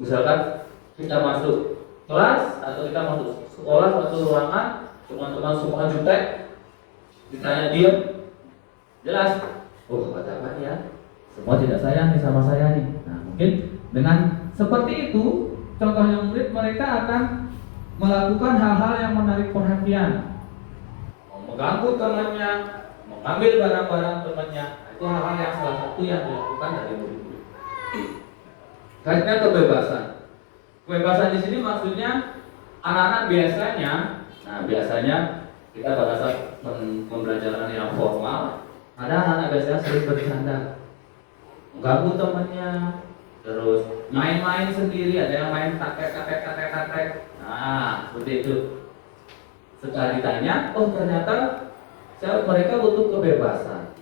Misalkan kita masuk kelas atau kita masuk sekolah satu ruangan, teman-teman semua jutek, ditanya diam, jelas, kata apa ya? Semua tidak sayang nih sama saya nih. Nah, mungkin dengan seperti itu, contohnya murid mereka akan melakukan hal-hal yang menarik perhatian, mengganggu temannya, mengambil barang-barang temannya. Itu hal-hal yang salah satu yang dilakukan dari murid-murid. Kaitnya kebebasan. Kebebasan di sini maksudnya anak-anak biasanya kita pada saat pembelajaran yang formal, ada anak-anak biasanya sering bercanda, mengganggu temannya, terus main-main sendiri, ada yang main katek. Nah, seperti itu. Setelah ditanya, ternyata mereka butuh kebebasan.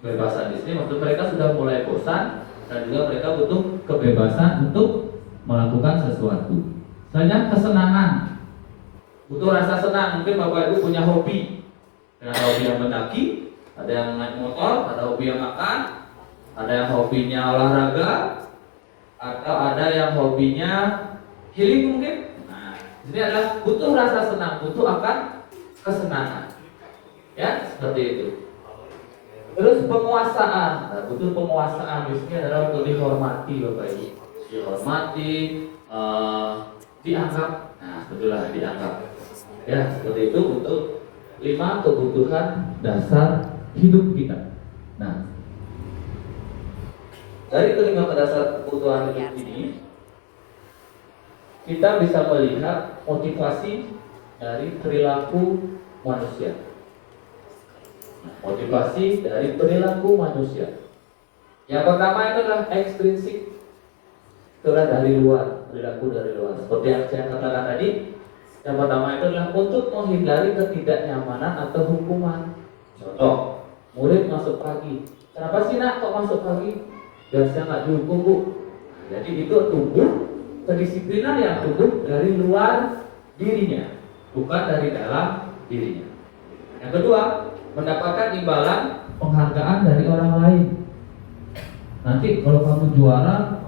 Kebebasan di sini maksud mereka sudah mulai bosan dan juga mereka butuh kebebasan untuk melakukan sesuatu. Selanjutnya kesenangan. butuh rasa senang. Mungkin Bapak Ibu punya hobi. Ada hobi yang mendaki, ada yang naik motor, ada hobi yang makan, ada yang hobinya olahraga, atau ada yang hobinya healing mungkin. Nah, ini adalah butuh rasa senang, butuh akan kesenangan. Ya, seperti itu. Terus penguasaan, nah, butuh penguasaan. Di sini adalah untuk dihormati, Bapak Ibu. Dihormati, dianggap. Nah, betullah dianggap. Ya, seperti itu untuk 5 kebutuhan dasar hidup kita. Nah, dari kelima dasar kebutuhan hidup ini, kita bisa melihat motivasi dari perilaku manusia. Motivasi dari perilaku manusia. Yang pertama itu adalah ekstrinsik, itulah dari luar, perilaku dari luar. Seperti yang saya katakan tadi, yang pertama itu adalah untuk menghindari ketidaknyamanan atau hukuman. Contoh, murid masuk pagi. Kenapa sih nak kok masuk pagi? Biar saya nggak dihukum, Bu. Jadi itu tumbuh kedisiplinan yang tumbuh dari luar dirinya, bukan dari dalam dirinya. Yang kedua, mendapatkan imbalan penghargaan dari orang lain. Nanti kalau kamu juara,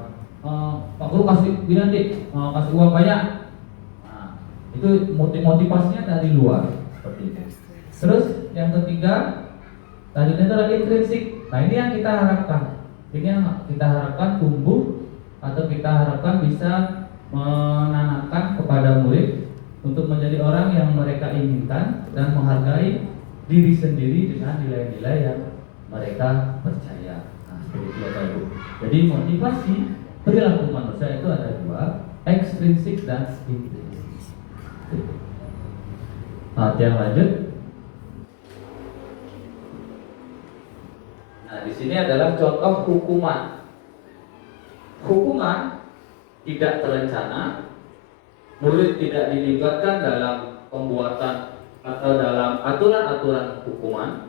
Pak Guru kasih ini nanti kasih uang banyak. Nah, itu motivasinya dari luar seperti itu. Terus yang ketiga, tadi itu adalah intrinsik. Nah, ini yang kita harapkan. Ini yang kita harapkan tumbuh atau kita harapkan bisa menanamkan kepada murid untuk menjadi orang yang mereka inginkan dan menghargai diri sendiri dengan nilai-nilai yang mereka percaya. Nah, seperti itu Bapak Ibu. Jadi motivasi perilaku manusia itu ada dua, ekstrinsik dan intrinsik. Nah, yang lanjut. Nah, di sini adalah contoh hukuman. Hukuman tidak terencana, murid tidak dilibatkan dalam pembuatan atau dalam aturan-aturan hukuman,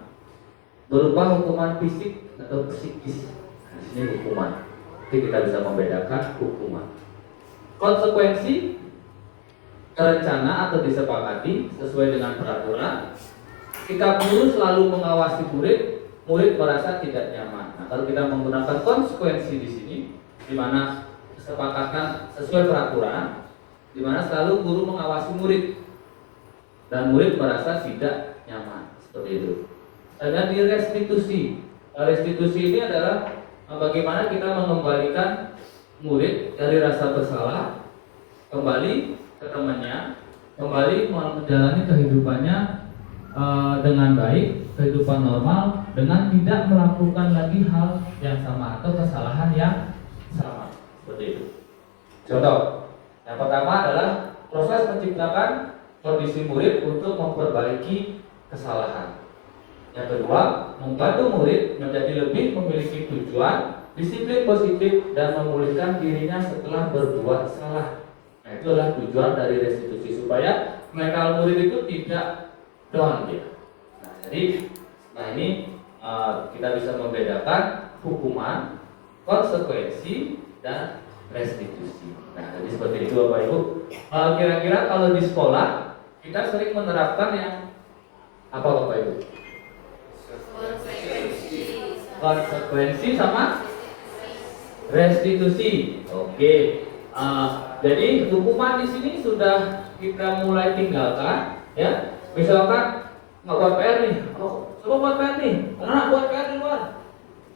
berupa hukuman fisik atau psikis. Nah, ini hukuman. Jadi kita bisa membedakan hukuman. Konsekuensi terencana atau disepakati sesuai dengan peraturan. Jika guru selalu mengawasi murid, murid merasa tidak nyaman. Nah, kalau kita menggunakan konsekuensi di sini, di mana disepakatkan sesuai peraturan, di mana selalu guru mengawasi murid dan murid merasa tidak nyaman, seperti itu. Dan di restitusi. Restitusi ini adalah bagaimana kita mengembalikan murid dari rasa bersalah kembali ke temannya, kembali menjalani kehidupannya dengan baik, kehidupan normal, dengan tidak melakukan lagi hal yang sama atau kesalahan yang sama, seperti itu. Contoh, yang pertama adalah proses menciptakan kondisi murid untuk memperbaiki kesalahan. Yang kedua, membantu murid menjadi lebih memiliki tujuan, disiplin positif, dan memulihkan dirinya setelah berbuat salah. Nah, itulah tujuan dari restitusi, supaya mental murid itu tidak down ya. Nah, jadi, ini kita bisa membedakan hukuman, konsekuensi, dan restitusi. Nah, jadi seperti itu Bapak Ibu. Kira-kira kalau di sekolah kita sering menerapkan yang apa Bapak Ibu? Konsekuensi sama restitusi. Oke. Jadi hukuman di sini sudah kita mulai tinggalkan, ya. Misalkan nggak buat PR nih, coba buat PR nih, anak buat PR di luar.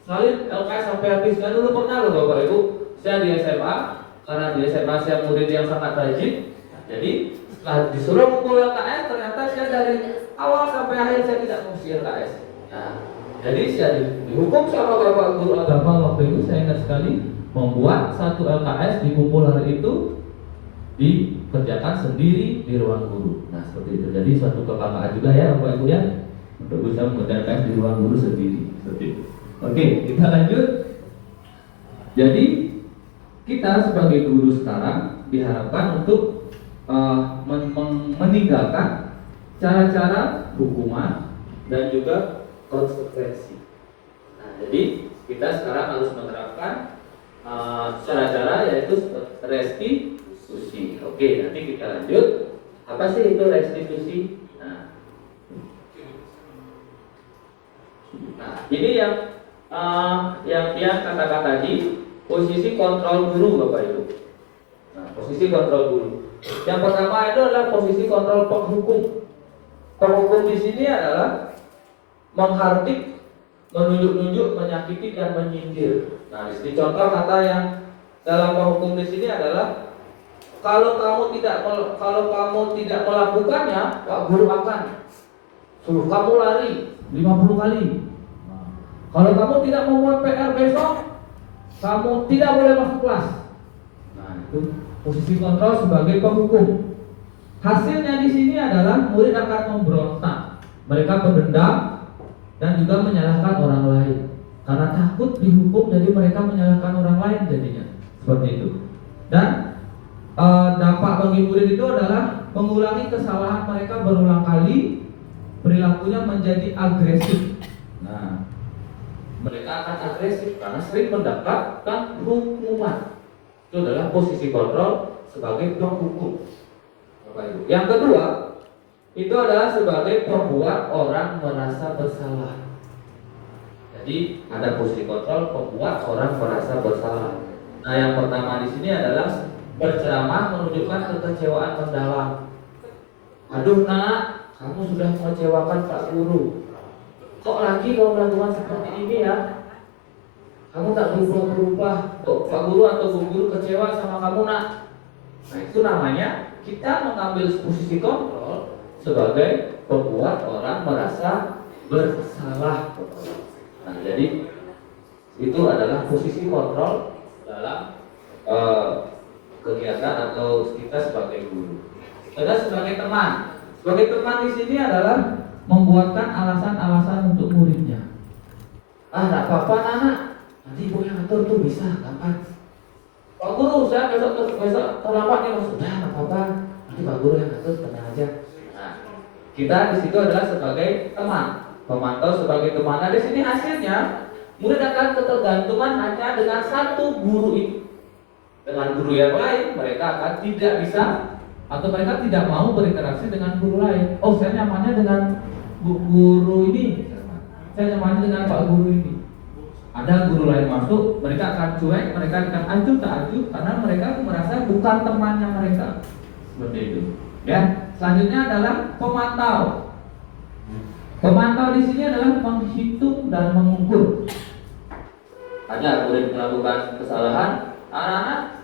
Salin LKS sampai habis. Dan dulu pernah loh Bapak Ibu, saya di SMA, karena di SMA saya murid yang sangat rajin. Jadi setelah disuruh kumpul LKS, ternyata saya dari awal sampai akhir saya tidak mengisi LKS. Nah, jadi saya dihukum sama Bapak Guru Agama waktu itu, saya ingat sekali, membuat satu LKS di kumpul hari itu dikerjakan sendiri di ruang guru. Nah, seperti itu. Jadi suatu kebanggaan juga ya Bapak Ibu ya, untuk bisa mengerjakan LKS di ruang guru sendiri. Seperti itu. Oke, kita lanjut. Jadi kita sebagai guru sekarang diharapkan untuk meninggalkan cara-cara hukuman dan juga konsekuensi. Nah, jadi kita sekarang harus menerapkan cara-cara yaitu restitusi. Oke, nanti kita lanjut. Apa sih itu restitusi? Nah, ini yang katakan tadi posisi kontrol guru, Bapak Ibu. Nah, posisi kontrol guru. Yang pertama itu adalah posisi kontrol penghukum. Penghukum di sini adalah menghardik, menunjuk-nunjuk, menyakiti dan menyindir. Nah, di sini contoh kata yang dalam penghukum di sini adalah kalau kamu tidak melakukannya, Pak Guru akan suruh kamu lari 50 kali. Nah, kalau kamu tidak membuat PR besok, kamu tidak boleh masuk kelas. Nah, itu posisi kontrol sebagai penghukum. Hasilnya di sini adalah murid akan memberontak, mereka berdendam dan juga menyalahkan orang lain. Karena takut dihukum, jadi mereka menyalahkan orang lain jadinya. Seperti itu. Dan dampak bagi murid itu adalah mengulangi kesalahan mereka berulang kali, perilakunya menjadi agresif. Nah, mereka akan agresif karena sering mendapatkan hukuman. Itu adalah posisi kontrol sebagai penghukum. Yang kedua, itu adalah sebagai pembuat orang merasa bersalah. Jadi ada posisi kontrol pembuat orang merasa bersalah. Nah, yang pertama di sini adalah berceramah menunjukkan kekecewaan mendalam. Aduh nak, kamu sudah mengecewakan Pak Guru. Kok lagi kau melakukan seperti ini ya? Kamu tak berubah-berubah. Kok Pak Guru atau Bu Guru kecewa sama kamu nak? Nah, itu namanya kita mengambil posisi kontrol sebagai pembuat orang merasa bersalah. Nah, jadi itu adalah posisi kontrol dalam kegiatan atau kita sebagai guru. Ada sebagai teman. Sebagai teman di sini adalah membuatkan alasan-alasan untuk muridnya. Ah, tak apa-apa anak, nanti ibu yang atur tuh bisa, gampang. Pak Guru, saya besok terlambat nih, sudah, tak apa-apa. Nanti Pak Guru yang atur, tenang aja. Nah, kita di situ adalah sebagai teman, pemantau sebagai teman. Nah, di sini hasilnya murid akan ketergantungan hanya dengan satu guru itu. Dengan guru yang lain mereka akan tidak bisa atau mereka tidak mau berinteraksi dengan guru lain. Oh, saya nyamannya dengan guru ini, saya nyamannya dengan Pak Guru ini. Ada guru lain masuk, mereka akan cuek, mereka akan acuh tak acuh karena mereka merasa bukan temannya mereka. Seperti itu. Ya, selanjutnya adalah pemantau. Pemantau di sini adalah menghitung dan mengukur. Ada murid melakukan kesalahan, anak-anak,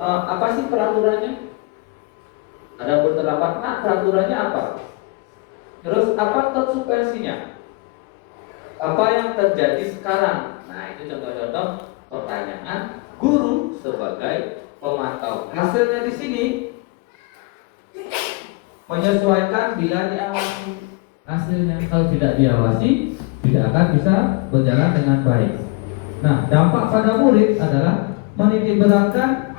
apa sih peraturannya? Ada berterdapat, nah peraturannya apa? Terus apa konsekuensinya? Apa yang terjadi sekarang? Nah, itu contoh-contoh pertanyaan guru sebagai pemantau. Hasilnya di sini menyesuaikan bila diawasi. Hasilnya kalau tidak diawasi tidak akan bisa berjalan dengan baik. Nah, dampak pada murid adalah menitikberatkan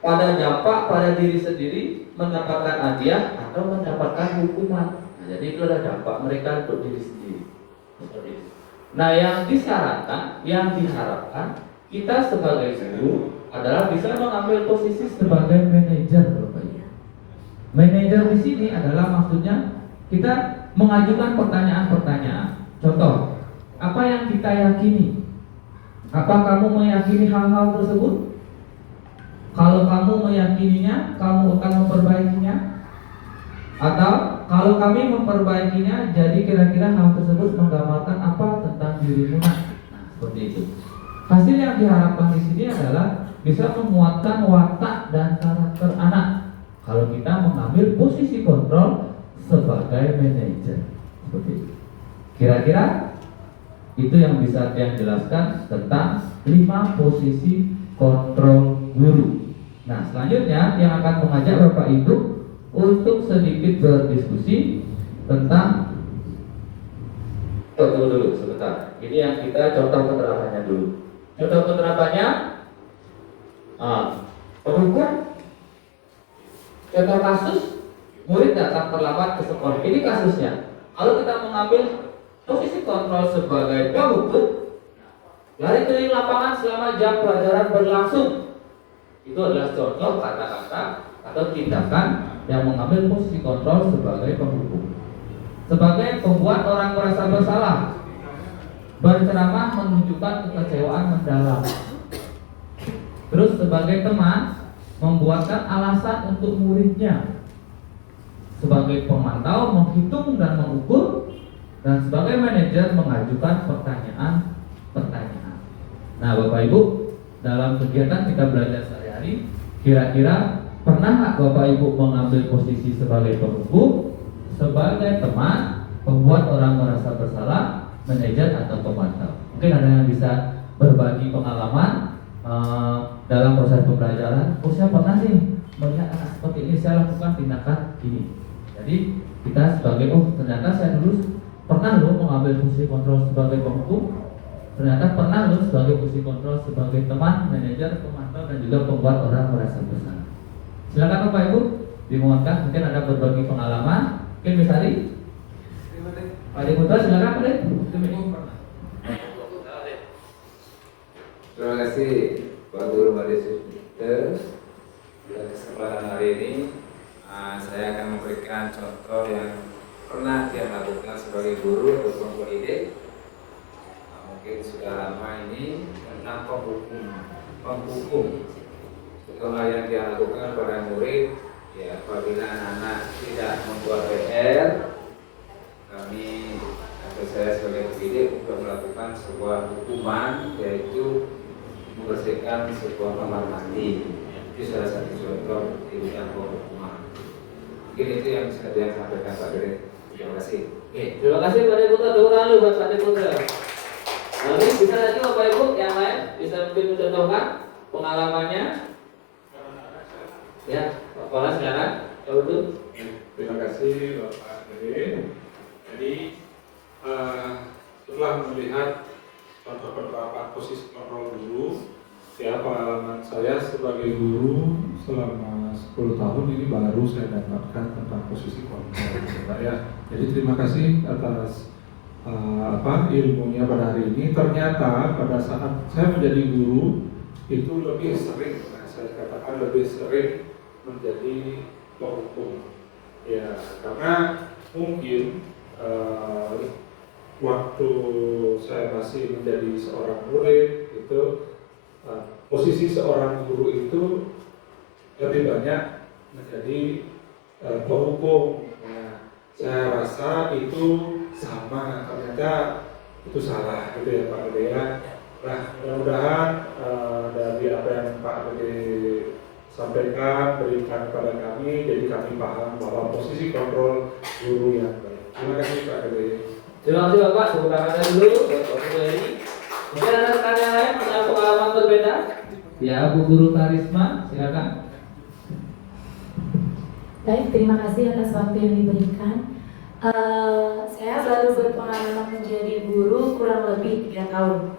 pada dampak pada diri sendiri, mendapatkan hadiah atau mendapatkan hukuman. Nah, jadi itu adalah dampak mereka untuk diri sendiri. Seperti itu. Nah, yang disyaratkan, yang diharapkan kita sebagai guru adalah bisa mengambil posisi sebagai manajer, Bapak Ibu. Manajer di sini adalah maksudnya kita mengajukan pertanyaan-pertanyaan. Contoh, apa yang kita yakini? Apa kamu meyakini hal-hal tersebut? Kalau kamu meyakininya, kamu akan memperbaikinya? Atau kalau kami memperbaikinya, jadi kira-kira hal tersebut menggambarkan apa tentang dirimu? Nah, seperti itu. Hasil yang diharapkan di sini adalah bisa menguatkan watak dan karakter anak. Kalau kita mengambil posisi kontrol sebagai manajer, seperti itu. Kira-kira itu yang bisa saya jelaskan tentang 5 posisi kontrol guru. Nah, selanjutnya yang akan mengajak Bapak Ibu untuk sedikit berdiskusi tentang dulu sebentar. Ini yang kita contoh penerapannya dulu. Contoh penerapannya penghukum. Contoh kasus, murid datang terlambat ke sekolah. Ini kasusnya. Kalau kita mengambil posisi kontrol sebagai penghukum, lari keliling lapangan selama jam pelajaran berlangsung. Itu adalah contoh kata-kata atau tindakan yang mengambil posisi kontrol sebagai penghukum. Sebagai pembuat orang merasa bersalah, berceramah menunjukkan kekecewaan mendalam. Terus sebagai teman, membuatkan alasan untuk muridnya. Sebagai pemantau, menghitung dan mengukur. Dan sebagai manajer, mengajukan pertanyaan-pertanyaan. Nah, Bapak Ibu, dalam kegiatan kita belajar sehari-hari, kira-kira pernah nggak Bapak Ibu mengambil posisi sebagai penghukum, sebagai teman, pembuat orang merasa bersalah, manajer atau pemantau? Mungkin ada yang bisa berbagi pengalaman dalam proses pembelajaran. Oh, saya pernah nih melihat anak seperti ini, saya lakukan tindakan ini. Jadi kita sebagai ternyata saya dulu pernah loh mengambil posisi kontrol sebagai penghukum, ternyata pernah loh sebagai posisi kontrol sebagai teman, manajer, pemantau, dan juga pembuat orang merasa bersalah. Silakan Bapak Ibu dimohonkan, mungkin ada berbagi pengalaman. Mungkin Misari, Pak Putra, silakan Pak. Terima kasih Pak Guru Madesi. Pada kesempatan hari ini saya akan memberikan contoh yang pernah dia lakukan sebagai guru ataupun pendidik. Mungkin sudah lama ini tentang penghukum. Itulah yang dia lakukan pada murid. Ya, apabila anak-anak tidak membuat PR, kami atau saya sebagai pendidik untuk melakukan sebuah hukuman, yaitu membersihkan sebuah kamar mandi. Itu salah satu contoh di bidang penghukuman. Mungkin itu yang bisa saya sampaikan Pak Guru. Terima kasih. Terima kasih Pak Putra. Tepuk tangan dulu buat Pak Putra. Nanti bisa lagi Bapak Ibu yang lain bisa mungkin mencontohkan pengalamannya. Ya, Pak Kepala silakan. Terima kasih Bapak Gede. Jadi setelah melihat contoh penerapan posisi kontrol guru, ya pengalaman saya sebagai guru selama 10 tahun ini baru saya dapatkan tentang posisi kontrol, Pak ya. Jadi terima kasih atas ilmunya pada hari ini. Ternyata pada saat saya menjadi guru itu lebih sering, saya katakan lebih sering menjadi penghukum. Ya, karena mungkin waktu saya masih menjadi seorang murid itu posisi seorang guru itu lebih banyak menjadi penghukum. Nah, saya rasa itu sama, ternyata itu salah gitu ya Pak Gede ya. Nah, mudah-mudahan dari apa yang Pak Gede sampaikan, berikan kepada kami, jadi kami paham bahwa posisi kontrol guru yang baik. Terima kasih Pak Gede. Terima kasih Bapak. Tepuk tangan dulu buat Pak Guru ini. Mungkin ada rekan yang lain punya pengalaman berbeda? Ya, Bu Guru Karisma, silakan. Baik, terima kasih atas waktu yang diberikan. Saya baru berpengalaman menjadi guru kurang lebih 3 tahun.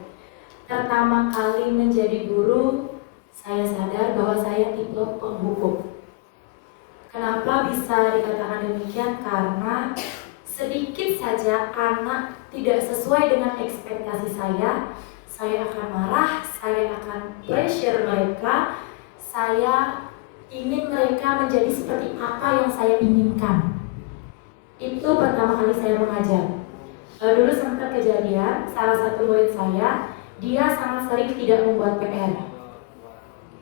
Pertama kali menjadi guru, saya sadar bahwa saya tipe penghukum. Kenapa bisa dikatakan demikian? Karena sedikit saja anak tidak sesuai dengan ekspektasi saya akan marah, saya akan pressure mereka, saya ingin mereka menjadi seperti apa yang saya inginkan. Itu pertama kali saya mengajar. Dulu sempat kejadian, salah satu murid saya, dia sangat sering tidak membuat PR.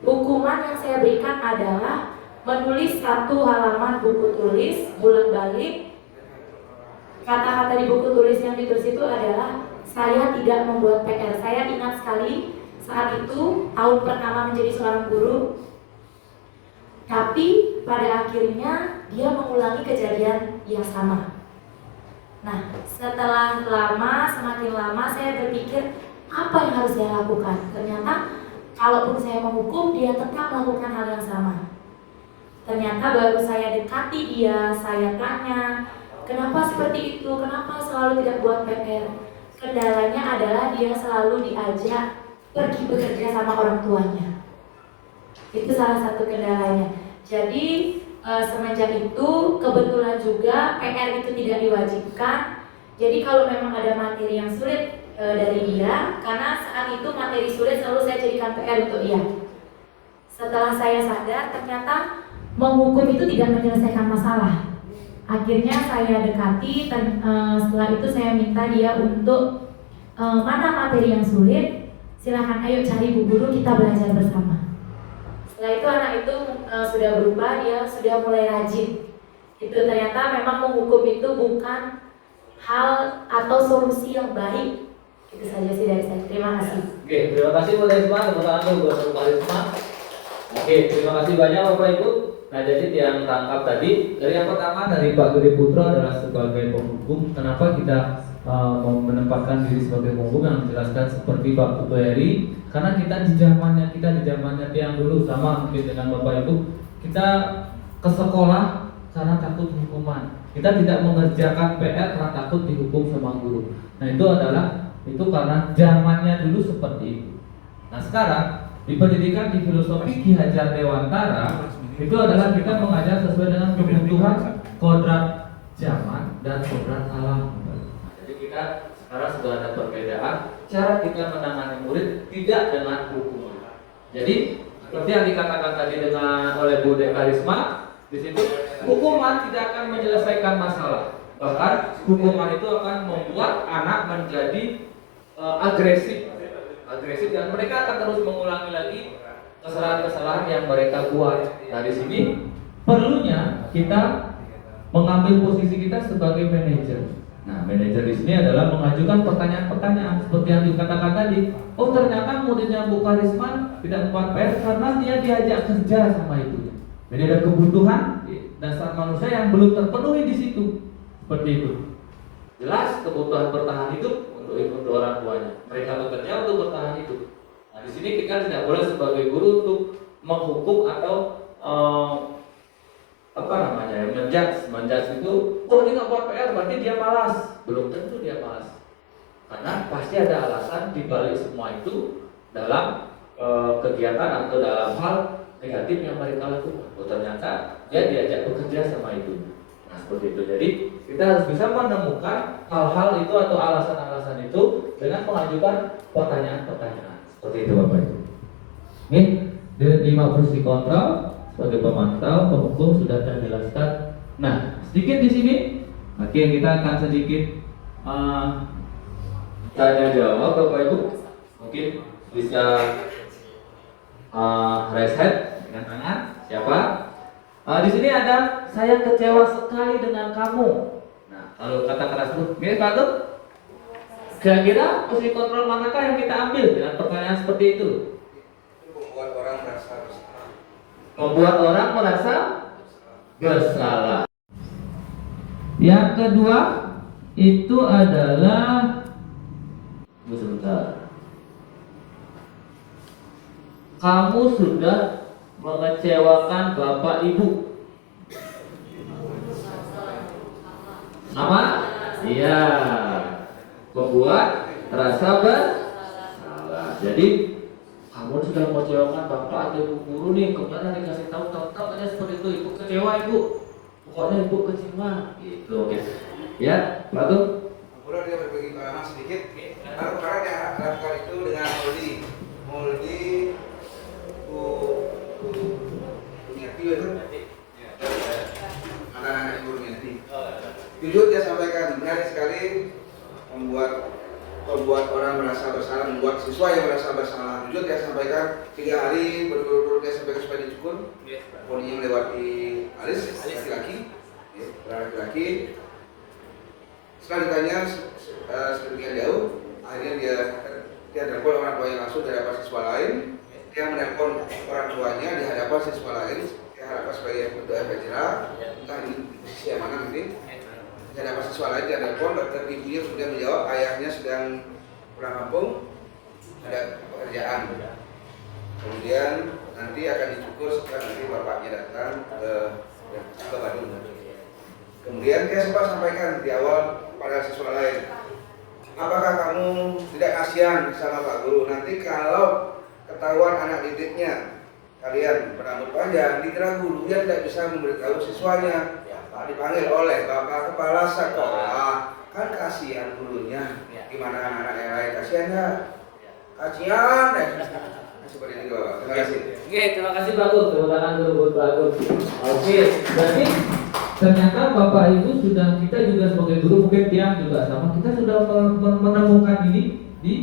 Hukuman yang saya berikan adalah menulis 1 halaman buku tulis, bolak-balik. Kata-kata di buku tulis yang ditulis itu adalah saya tidak membuat PR. Saya ingat sekali saat itu tahun pertama menjadi seorang guru. Tapi pada akhirnya dia mengulangi kejadian yang sama. Nah, setelah semakin lama saya berpikir apa yang harus saya lakukan. Ternyata kalaupun saya menghukum, dia tetap melakukan hal yang sama. Ternyata baru saya dekati dia, saya tanya, kenapa seperti itu? Kenapa selalu tidak buat PR? Kendalanya adalah dia selalu diajak pergi bekerja sama orang tuanya. Itu salah satu kendalanya. Jadi semenjak itu kebetulan juga PR itu tidak diwajibkan. Jadi kalau memang ada materi yang sulit dari dia, karena saat itu materi sulit selalu saya jadikan PR untuk dia. Setelah saya sadar ternyata menghukum itu tidak menyelesaikan masalah. Akhirnya saya dekati, setelah itu saya minta dia untuk mana materi yang sulit, silahkan ayo cari bu guru, kita belajar bersama. Setelah itu anak itu sudah berubah, dia sudah mulai rajin. Itu ternyata memang menghukum itu bukan hal atau solusi yang baik. Itu saja sih dari saya. Terima kasih. Oke, terima kasih Bu Risma, tepuk tangan dulu buat Bu Risma. Oke, terima kasih banyak Bapak Ibu. Nah, jadi yang tangkap tadi dari yang pertama dari Pak Gede Putra adalah sebagai penghukum. Kenapa kita menempatkan diri sebagai penghukum yang menjelaskan seperti Pak Putu Heri? Karena kita di zamannya tiang dulu sama mungkin dengan Bapak Ibu, kita ke sekolah karena takut hukuman. Kita tidak mengerjakan PR karena takut dihukum sama guru. Nah, itu karena zamannya dulu seperti itu. Nah, sekarang di pendidikan di filosofi Ki Hajar Dewantara itu adalah kita mengajar sesuai dengan kebutuhan kodrat zaman dan kodrat alam. Jadi kita sekarang sudah ada perbedaan cara kita menangani murid tidak dengan hukuman. Jadi seperti yang dikatakan tadi oleh Bu Dekarisma, di situ hukuman tidak akan menyelesaikan masalah. Bahkan hukuman itu akan membuat anak menjadi agresif dan mereka akan terus mengulangi lagi kesalahan-kesalahan yang mereka buat. Nah, di sini perlunya kita mengambil posisi kita sebagai manajer. Nah, manajer di sini adalah mengajukan pertanyaan-pertanyaan seperti yang dikatakan tadi. Oh, ternyata muridnya Bu Karisma tidak membuat PR karena dia diajak kerja sama ibunya. Jadi ada kebutuhan dasar manusia yang belum terpenuhi di situ. Seperti itu. Jelas kebutuhan bertahan hidup untuk orang tuanya. Mereka bekerja untuk bertahan hidup. Nah, di sini kita tidak boleh sebagai guru untuk menghukum atau menjudge itu, oh dia nggak buat PR berarti dia malas. Belum tentu dia malas, karena pasti ada alasan di balik semua itu dalam kegiatan atau dalam hal negatif yang mereka lakukan. Oh, ternyata dia diajak bekerja sama ibunya. Nah, seperti itu. Jadi kita harus bisa menemukan hal-hal itu atau alasan-alasan itu dengan mengajukan pertanyaan-pertanyaan. Seperti itu Bapak Ibu. Ini dari 5 fungsi kontrol sebagai pemantau, penghukum sudah terjelaskan. Nah, sedikit di sini, oke, kita akan sedikit tanya jawab Bapak Ibu. Mungkin bisa raise hand dengan tangan. Siapa? Di sini ada, saya kecewa sekali dengan kamu. Nah, kalau kata keras itu, mirip Pak tuh. Kira-kira fungsi kontrol manakah yang kita ambil dengan pertanyaan seperti itu? Membuat orang merasa bersalah. Membuat orang merasa bersalah. Yang kedua itu adalah, sebentar. Kamu sudah mengecewakan Bapak Ibu. Sama? Iya. Membuat rasa bersalah. Jadi kamu sudah mengecewakan Bapak atau Ibu guru nih, kemudian dikasih tahu aja seperti itu, Ibu kecewa Ibu. Pokoknya Ibu kecewa. Gitu, oke. Ya, Pak Tuh. Kemudian dia berbagi pengalaman sedikit. Baru kemarin yang lakukan itu dengan Moldi Bunyati itu anak-anak Ibu Bunyati. Jujur dia sampaikan menarik sekali, membuat orang merasa bersalah, membuat siswa yang merasa bersalah. Jujur dia sampaikan 3 hari berturut-turut dia sampaikan supaya dicukur. Poninya melewati alis laki-laki. Setelah ditanya sedemikian jauh, akhirnya dia telepon orang tuanya langsung di hadapan siswa lain. Dia menelpon orang tuanya di hadapan siswa lain. Dia harapkan sebagai bentuk efek jerah, entah di posisi yang mana nanti. Di hadapan siswa lain dia telepon, dokter ibunya kemudian menjawab ayahnya sedang pulang kampung, ada pekerjaan. Kemudian nanti akan dicukur setelah nanti bapaknya datang ke Bandung. Kemudian dia sempat sampaikan di awal pada siswa lain, apakah kamu tidak kasihan sama Pak Guru nanti kalau ketahuan anak didiknya kalian berambut panjang, dikira gurunya tidak bisa memberitahu siswanya, dipanggil oleh Bapak Kepala Sekolah, kan kasihan gurunya, gimana anak-anak yang lain kasihan ya? Kasihan deh. Seperti itu Bapak. Terima kasih. Oke, terima kasih Pak Gus. Tepuk tangan dulu buat Pak Gus. Oke, berarti ternyata Bapak Ibu sudah, kita juga sebagai guru mungkin tiang juga sama, kita sudah menemukan ini di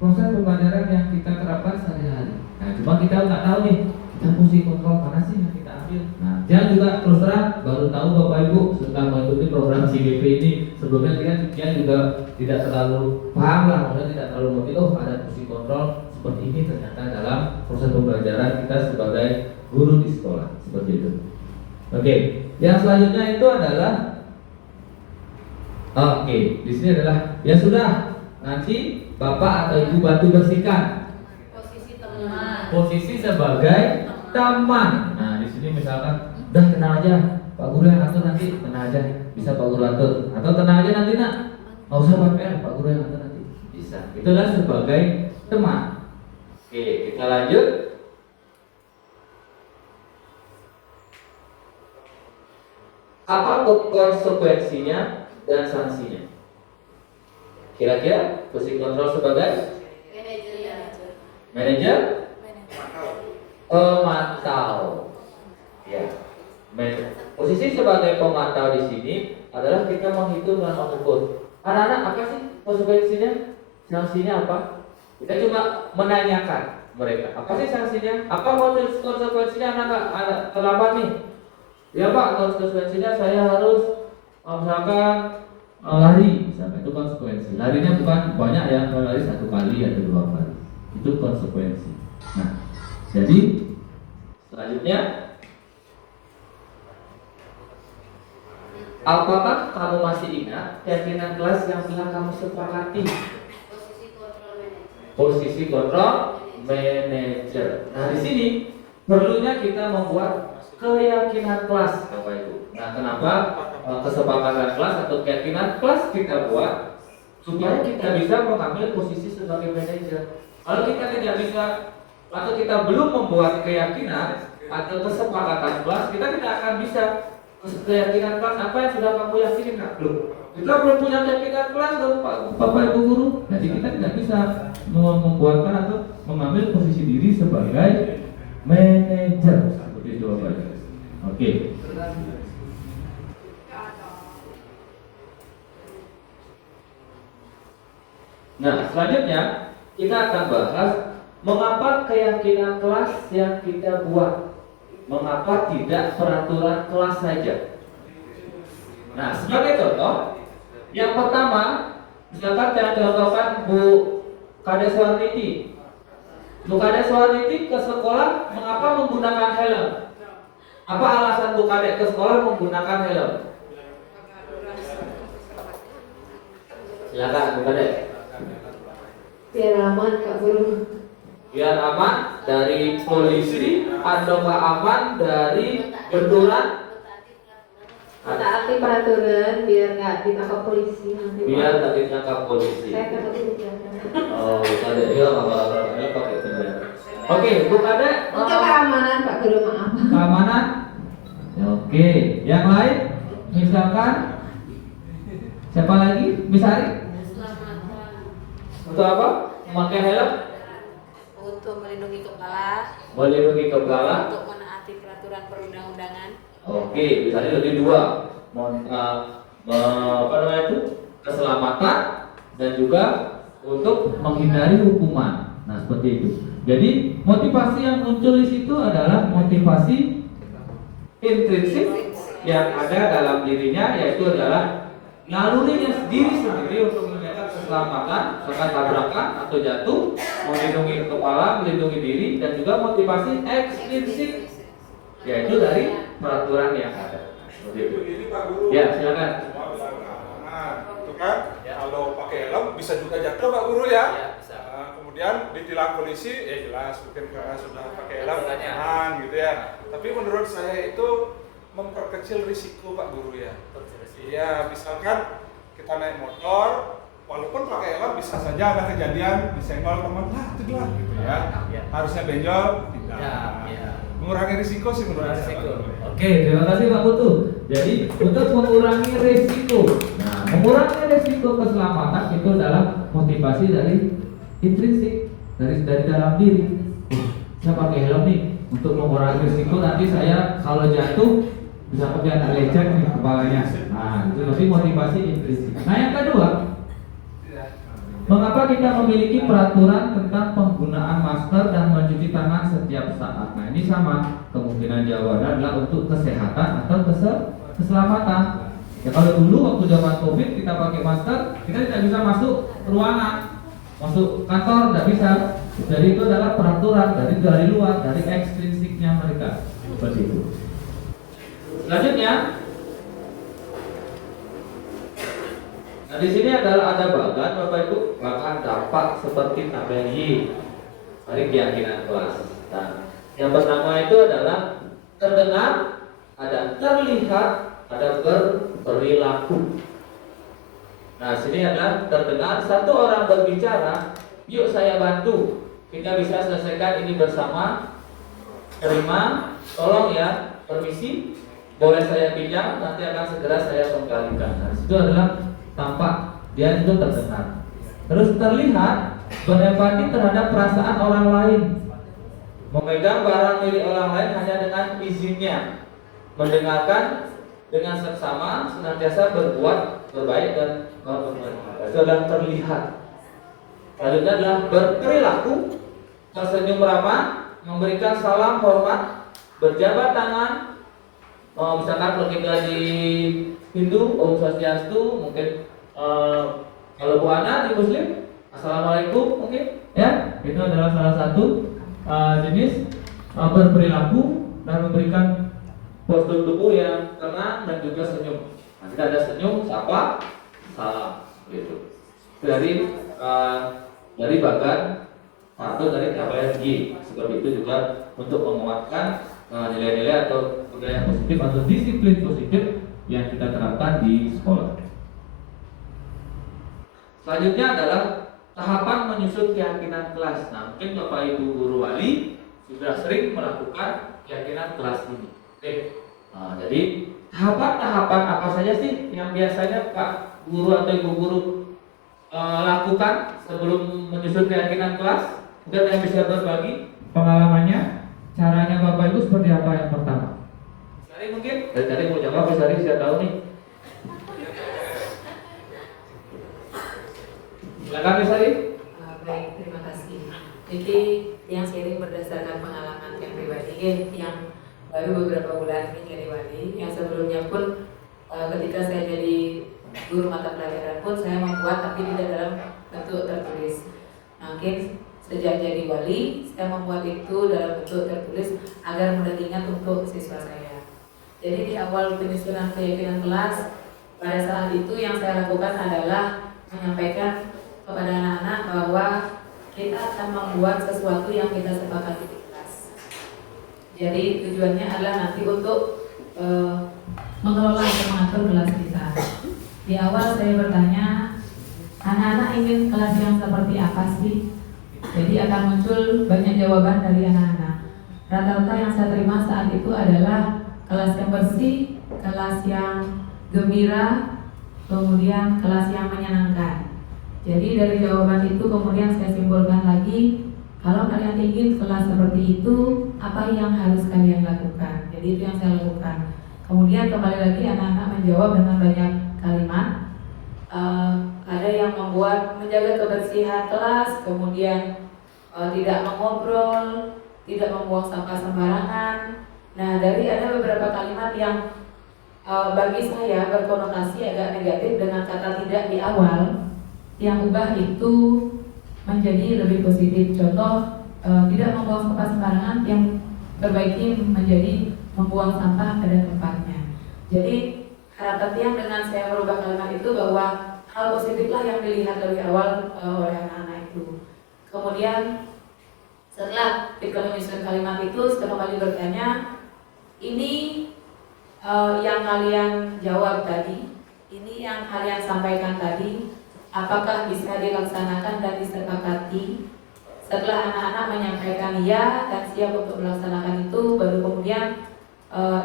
proses pembelajaran yang kita terapkan sehari-hari. Nah, cuma kita nggak tahu nih, kita fungsi kontrol mana sih yang kita ambil. Nah, dia juga terus terang baru tahu Bapak Ibu setelah mengikuti program CBP ini. Sebelumnya dia juga tidak terlalu paham lah, maksudnya tidak terlalu mengerti, oh ada fungsi kontrol seperti ini ternyata dalam proses pembelajaran kita sebagai guru di sekolah, seperti itu. Oke, yang selanjutnya itu adalah di sini adalah ya sudah, nanti Bapak atau Ibu bantu bersihkan. Posisi sebagai teman. Nah, di sini misalkan udah tenang aja, Pak Guru yang atur nanti, tenang aja, bisa Pak Guru atur. Atau tenang aja nanti nak, nggak usah Pak Guru yang atur nanti, bisa. Itulah sebagai teman. Oke, kita lanjut. Apa konsekuensinya dan sanksinya? Kira-kira fungsi kontrol sebagai manajer, pemantau. Ya, posisi sebagai pemantau di sini adalah kita menghitung dan mengukur. Anak-anak, apa sih konsekuensinya? Sanksinya apa? Kita cuma menanyakan mereka, apa sih sanksinya? Apa konsekuensinya anak terlambat nih? Ya Pak, konsekuensinya saya harus misalkan lari, misalkan itu konsekuensi. Larinya bukan banyak ya, kalau lari 1 kali atau 2 kali, itu konsekuensi. Nah, jadi selanjutnya, apakah kamu masih ingat keyakinan kelas yang telah kamu sepakati? Posisi kontrol manager. Nah, di sini perlunya kita membuat keyakinan kelas, Bapak Ibu. Nah, kenapa kesepakatan kelas atau keyakinan kelas kita buat? Supaya kita bisa mengambil posisi sebagai manajer. Kalau kita tidak bisa atau kita belum membuat keyakinan atau kesepakatan kelas, kita tidak akan bisa keyakinan kelas. Apa yang sudah kamu yakinin? Belum. Kita belum punya keyakinan kelas loh, Bapak Ibu guru. Jadi kita tidak bisa membuatkan atau mengambil posisi diri sebagai manajer. Seperti itu Bapak Ibu. Oke. Nah, selanjutnya kita akan bahas mengapa keyakinan kelas yang kita buat, mengapa tidak peraturan kelas saja. Nah, sebagai contoh, yang pertama, misalkan saya contohkan Bu Kades Warniti. Bu Kades Warniti ke sekolah mengapa menggunakan helm? Apa alasan Bu Kades ke sekolah menggunakan helm? Silakan Bu Kades. Biar aman Pak Guru. Biar aman dari polisi atau aman dari benturan? Taati peraturan biar nggak ditangkap polisi nanti. Biar tak ditangkap polisi. Saya takut penjara. Oh, ada dia nggak pakai penjara. Oke, Bu Kade. Untuk keamanan Pak Guru, maaf. Keamanan. Ya, oke. Yang lain, misalkan siapa lagi? Misari. Untuk apa? Memakai helm? Untuk melindungi kepala. Melindungi kepala. Untuk menaati peraturan perundang-undangan. Oke, misalnya lebih 2. Apa namanya itu? Keselamatan dan juga untuk menghindari hukuman. Nah, seperti itu. Jadi motivasi yang muncul di situ adalah motivasi intrinsik yang ada dalam dirinya, yaitu adalah nalurinya sendiri untuk menjaga keselamatan, misalkan tabrakan atau jatuh, melindungi kepala, melindungi diri, dan juga motivasi ekstrinsik, yaitu dari peraturan yang ada. Seperti itu. Ini Pak Guru. Ya, silakan. Itu kan, kalau pakai helm bisa juga jatuh Pak Guru ya. Ya, bisa. Kemudian ditilang polisi, jelas mungkin karena sudah pakai helm aman gitu ya. Tapi menurut saya itu memperkecil risiko Pak Guru ya. Iya, misalkan kita naik motor, walaupun pakai helm bisa saja ada kejadian disenggol teman, gitu ya. Harusnya benjol, tidak. Mengurangi risiko sih menurut saya. Oke, terima kasih Pak Putu. Jadi untuk mengurangi risiko, nah mengurangi risiko keselamatan itu adalah motivasi dari intrinsik, dari dalam diri. saya pakai helm nih untuk mengurangi risiko nanti saya kalau jatuh bisa pakai anak lecet nih kepalanya. Nah, itu nanti motivasi implisit. Nah, yang kedua, mengapa kita memiliki peraturan tentang penggunaan masker dan mencuci tangan setiap saat? Nah, ini sama, kemungkinan jawabannya adalah untuk kesehatan atau keselamatan. Ya, kalau dulu waktu zaman COVID kita pakai masker, kita tidak bisa masuk ruangan, masuk kantor tidak bisa. Jadi itu adalah peraturan dari luar, dari ekstrinsiknya mereka. Seperti itu. Selanjutnya, nah di sini adalah ada bagan Bapak Ibu, bagan dampak seperti tabel Y dari keyakinan kelas. Nah, yang pertama itu adalah terdengar, ada terlihat, ada berperilaku. Nah, sini adalah terdengar satu orang berbicara, yuk saya bantu, kita bisa selesaikan ini bersama. Terima, tolong ya, permisi, boleh saya pinjam, nanti akan segera saya kembalikan. Nah, itu adalah tampak, dia itu terdengar. Terus terlihat, berempati terhadap perasaan orang lain, memegang barang milik orang lain hanya dengan izinnya, mendengarkan dengan seksama, senantiasa berbuat berbaik dan bermanfaat. Itu adalah terlihat. Selanjutnya adalah berperilaku, tersenyum ramah, memberikan salam hormat, berjabat tangan. Misalkan kalau kita di Hindu, Om Swastiastu, mungkin kalau Bu Ana di Muslim, Assalamualaikum mungkin, ya itu adalah salah satu jenis berperilaku dan memberikan postur tubuh yang tenang dan juga senyum. Nah, kita ada senyum, sapa, salam, gitu. Dari bagan atau dari tabel G, seperti itu juga untuk menguatkan nilai-nilai atau budaya positif atau disiplin positif yang kita terapkan di sekolah. Selanjutnya adalah tahapan menyusun keyakinan kelas. Nah, mungkin Bapak Ibu guru wali sudah sering melakukan keyakinan kelas ini. Oke. Nah, jadi tahapan-tahapan apa saja sih yang biasanya Pak Guru atau Ibu Guru lakukan sebelum menyusun keyakinan kelas? Mungkin yang bisa berbagi pengalamannya, caranya Bapak Ibu seperti apa yang pertama? Dari mungkin? Dari mau jawab, dari saya tahu nih. Silakan Sari. Baik, terima kasih. Jadi yang sharing berdasarkan pengalaman yang pribadi, yang baru beberapa bulan ini jadi wali, yang sebelumnya pun ketika saya jadi guru mata pelajaran pun saya membuat tapi tidak dalam bentuk tertulis. Nah, mungkin sejak jadi wali saya membuat itu dalam bentuk tertulis agar mudah diingat untuk siswa saya. Jadi di awal penyusunan keyakinan kelas pada saat itu yang saya lakukan adalah menyampaikan kepada anak-anak bahwa kita akan membuat sesuatu yang kita sepakati di kelas. Jadi tujuannya adalah nanti untuk mengelola dan mengatur kelas kita. Di awal saya bertanya, anak-anak ingin kelas yang seperti apa sih? Jadi akan muncul banyak jawaban dari anak-anak. Rata-rata yang saya terima saat itu adalah kelas yang bersih, kelas yang gembira, kemudian kelas yang menyenangkan. Jadi dari jawaban itu kemudian saya simpulkan lagi, kalau kalian ingin kelas seperti itu, apa yang harus kalian lakukan? Jadi itu yang saya lakukan. Kemudian kembali lagi anak-anak menjawab dengan banyak kalimat. Ada yang membuat menjaga kebersihan kelas, kemudian tidak mengobrol, tidak membuang sampah sembarangan. Nah, dari ada beberapa kalimat yang bagi saya berkonotasi agak negatif dengan kata tidak di awal, yang ubah itu menjadi lebih positif. Contoh, tidak membuang sampah sembarangan yang perbaiki menjadi membuang sampah pada tempatnya. Jadi harapan yang dengan saya merubah kalimat itu bahwa hal positiflah yang dilihat dari awal oleh anak-anak itu. Kemudian setelah kita menyusun kalimat itu, saya kembali bertanya, ini yang kalian jawab tadi, ini yang kalian sampaikan tadi, apakah bisa dilaksanakan dan disepakati? Setelah anak-anak menyampaikan ya dan siap untuk melaksanakan itu, baru kemudian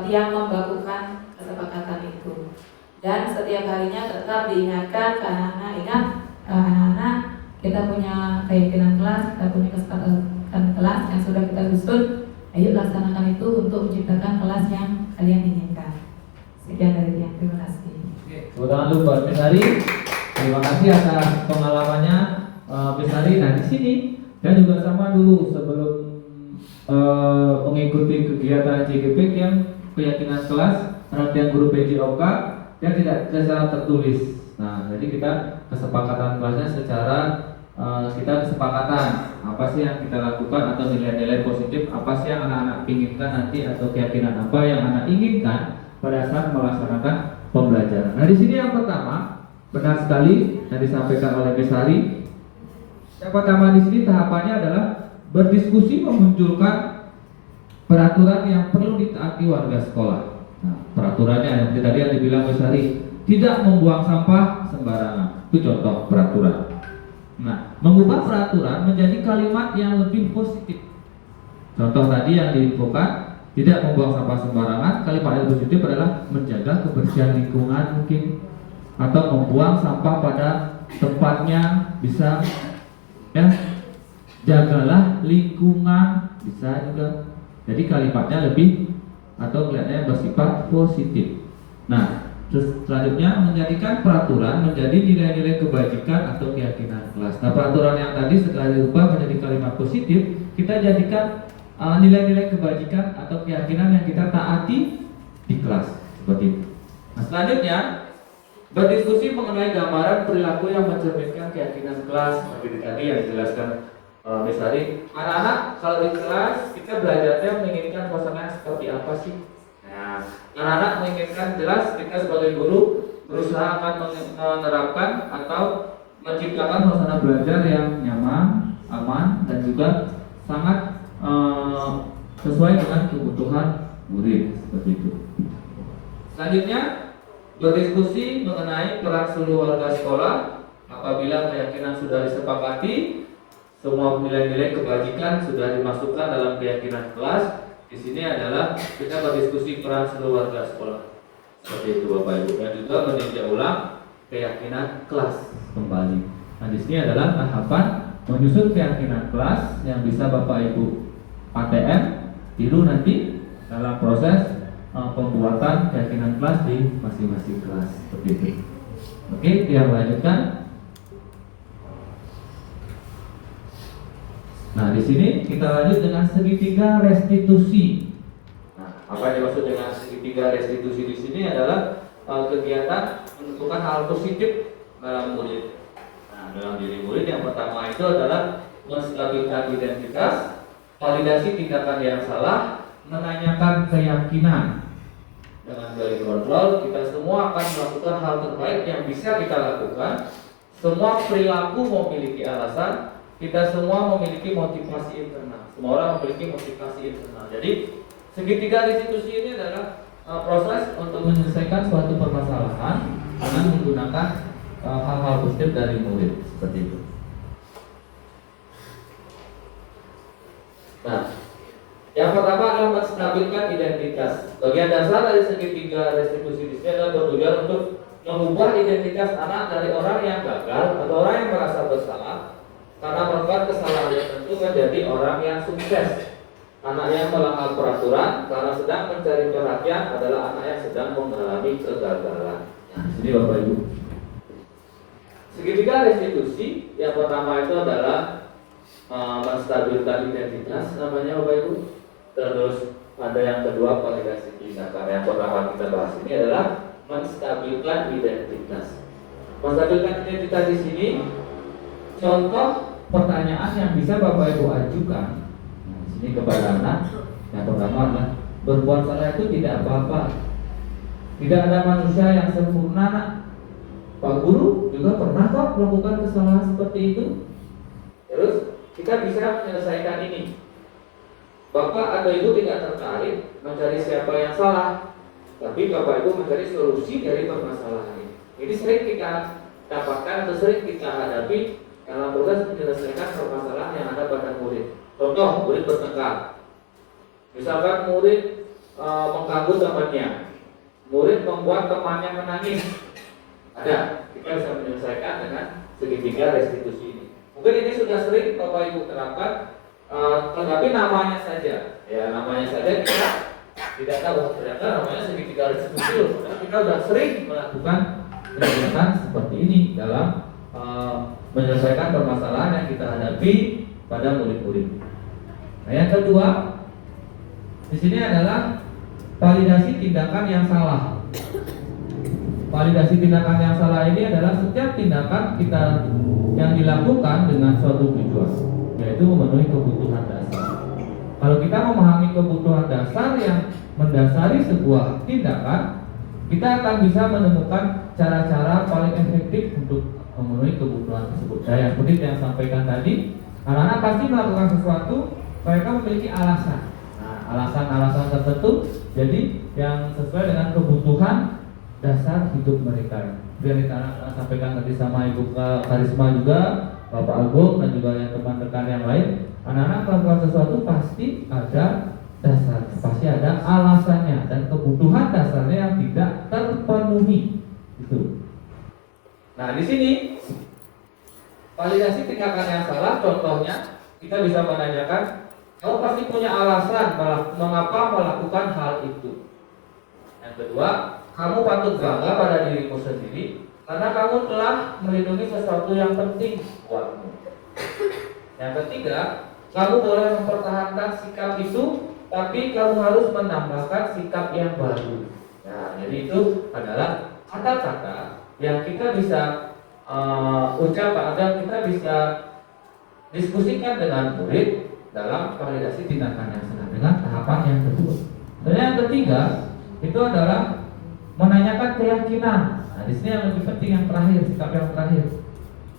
yang membakukan kesepakatan itu. Dan setiap harinya tetap diingatkan ke anak-anak, ingat anak-anak, kita punya keyakinan kelas, kita punya melaksanakan kelas yang sudah kita susun. Ayo laksanakan itu untuk menciptakan kelas yang kalian inginkan. Sekian dari dia. Terima kasih. Tepuk tangan dulu buat Besari. Terima kasih atas pengalamannya Besari. Nah di sini saya juga sama dulu sebelum mengikuti kegiatan CGP yang keyakinan kelas perhatian guru PJOK yang tidak secara tertulis. Nah jadi kita kesepakatan kelasnya secara kita kesepakatan apa sih yang kita lakukan atau nilai-nilai positif apa sih yang anak-anak inginkan nanti atau keyakinan apa yang anak inginkan pada saat melaksanakan pembelajaran. Nah di sini yang pertama benar sekali yang disampaikan oleh Besari. Yang pertama di sini tahapannya adalah berdiskusi memunculkan peraturan yang perlu ditaati warga sekolah. Nah, peraturannya yang tadi yang dibilang Besari, tidak membuang sampah sembarangan. Itu contoh peraturan. Nah, mengubah peraturan menjadi kalimat yang lebih positif. Contoh tadi yang diinfokan, tidak membuang sampah sembarangan. Kalimat yang positif adalah menjaga kebersihan lingkungan mungkin, atau membuang sampah pada tempatnya bisa, ya. Jagalah lingkungan bisa juga. Jadi kalimatnya lebih atau kelihatannya bersifat positif. Nah, selanjutnya menjadikan peraturan menjadi nilai-nilai kebajikan atau keyakinan kelas. Nah, peraturan yang tadi setelah dirubah menjadi kalimat positif, kita jadikan nilai-nilai kebajikan atau keyakinan yang kita taati di kelas seperti itu. Nah, selanjutnya berdiskusi mengenai gambaran perilaku yang mencerminkan keyakinan kelas. Seperti tadi yang dijelaskan Besari, anak-anak kalau di kelas kita belajarnya menginginkan suasana seperti apa sih? Nah, anak-anak menginginkan jelas kita sebagai guru berusaha akan menerapkan atau menciptakan suasana belajar yang nyaman, aman, dan juga sangat sesuai dengan kebutuhan murid seperti itu. Selanjutnya berdiskusi mengenai peran seluruh warga sekolah. Apabila keyakinan sudah disepakati, semua nilai-nilai kebajikan sudah dimasukkan dalam keyakinan kelas. Di sini adalah kita berdiskusi peran seluruh warga sekolah. Seperti itu Bapak Ibu. Dan juga meninjau ulang keyakinan kelas kembali. Nah di sini adalah tahapan menyusun keyakinan kelas yang bisa Bapak Ibu ATM tiru nanti dalam proses pembuatan keyakinan kelas di masing-masing kelas. Seperti itu. Oke, yang lanjutkan. Nah, di sini kita lanjut dengan segitiga restitusi. Nah, apa yang dimaksud dengan segitiga restitusi di sini adalah kegiatan menentukan hal positif dalam murid. Nah, dalam diri murid yang pertama itu adalah menstabilkan identitas, validasi tindakan yang salah, menanyakan keyakinan. Dengan gali kontrol, kita semua akan melakukan hal terbaik yang bisa kita lakukan. Semua perilaku memiliki alasan. Kita semua memiliki motivasi internal. Semua orang memiliki motivasi internal. Jadi segitiga restitusi ini adalah proses untuk menyelesaikan suatu permasalahan dengan menggunakan hal-hal positif dari murid seperti itu. Nah, yang pertama adalah menstabilkan identitas. Bagian dasar dari segitiga restitusi di sini adalah bertujuan untuk mengubah identitas anak dari orang yang gagal atau orang yang merasa bersalah karena melakukan kesalahan tertentu menjadi orang yang sukses. Anak yang melanggar peraturan karena sedang mencari perhatian adalah anak yang sedang mengalami kegagalan. Nah, ini Bapak Ibu. Segitiga restitusi yang pertama itu adalah menstabilkan identitas, namanya Bapak Ibu. Terus ada yang kedua validasi tindakan. Yang pertama kita bahas ini adalah menstabilkan identitas. Menstabilkan identitas di sini contoh pertanyaan yang bisa Bapak Ibu ajukan. Nah, di sini kepada anak. Yang pertama adalah berbuat salah itu tidak apa-apa. Tidak ada manusia yang sempurna. Nak. Pak Guru juga pernah kok melakukan kesalahan seperti itu. Terus kita bisa menyelesaikan ini. Bapak atau Ibu tidak tertarik mencari siapa yang salah, tapi Bapak Ibu mencari solusi dari permasalahan ini. Ini sering kita dapatkan atau sering kita hadapi dalam proses menyelesaikan permasalahan yang ada pada murid. Contoh, murid bertengkar. Misalkan murid mengganggu temannya, murid membuat temannya menangis. Ada, kita bisa menyelesaikan dengan segitiga restitusi ini. Mungkin ini sudah sering Bapak Ibu terapkan tetapi namanya saja, ya namanya saja kita tidak tahu ternyata namanya segitiga restitusi loh. Kita sudah sering melakukan kegiatan seperti ini dalam menyelesaikan permasalahan yang kita hadapi pada murid-murid. Nah, yang kedua di sini adalah validasi tindakan yang salah. Validasi tindakan yang salah ini adalah setiap tindakan kita yang dilakukan dengan suatu tujuan, yaitu memenuhi kebutuhan dasar. Kalau kita memahami kebutuhan dasar yang mendasari sebuah tindakan, kita akan bisa menemukan cara-cara paling efektif untuk memenuhi kebutuhan tersebut. Saya seperti yang sampaikan tadi, anak-anak pasti melakukan sesuatu, mereka memiliki alasan. Nah, alasan-alasan tertentu, jadi yang sesuai dengan kebutuhan dasar hidup mereka. Biar anak-anak sampaikan tadi sama Ibu Karisma juga, Bapak Agung dan juga yang teman rekan yang lain, anak-anak melakukan sesuatu pasti ada dasar, pasti ada alasannya dan kebutuhan dasarnya yang tidak terpenuhi. Itu. Nah, di sini validasi tindakan yang salah, contohnya kita bisa menanyakan, kamu pasti punya alasan mengapa melakukan hal itu. Yang kedua, kamu patut bangga pada dirimu sendiri karena kamu telah melindungi sesuatu yang penting buatmu. Yang ketiga, kamu boleh mempertahankan sikap itu, tapi kamu harus menambahkan sikap yang baru. Nah, jadi itu adalah kata-kata yang kita bisa ucapkan dan kita bisa diskusikan dengan murid dalam validasi tindakan yang salah dengan tahapan yang kedua. Dan yang ketiga itu adalah menanyakan keyakinan. Nah, di sini yang lebih penting yang terakhir, sikap yang terakhir.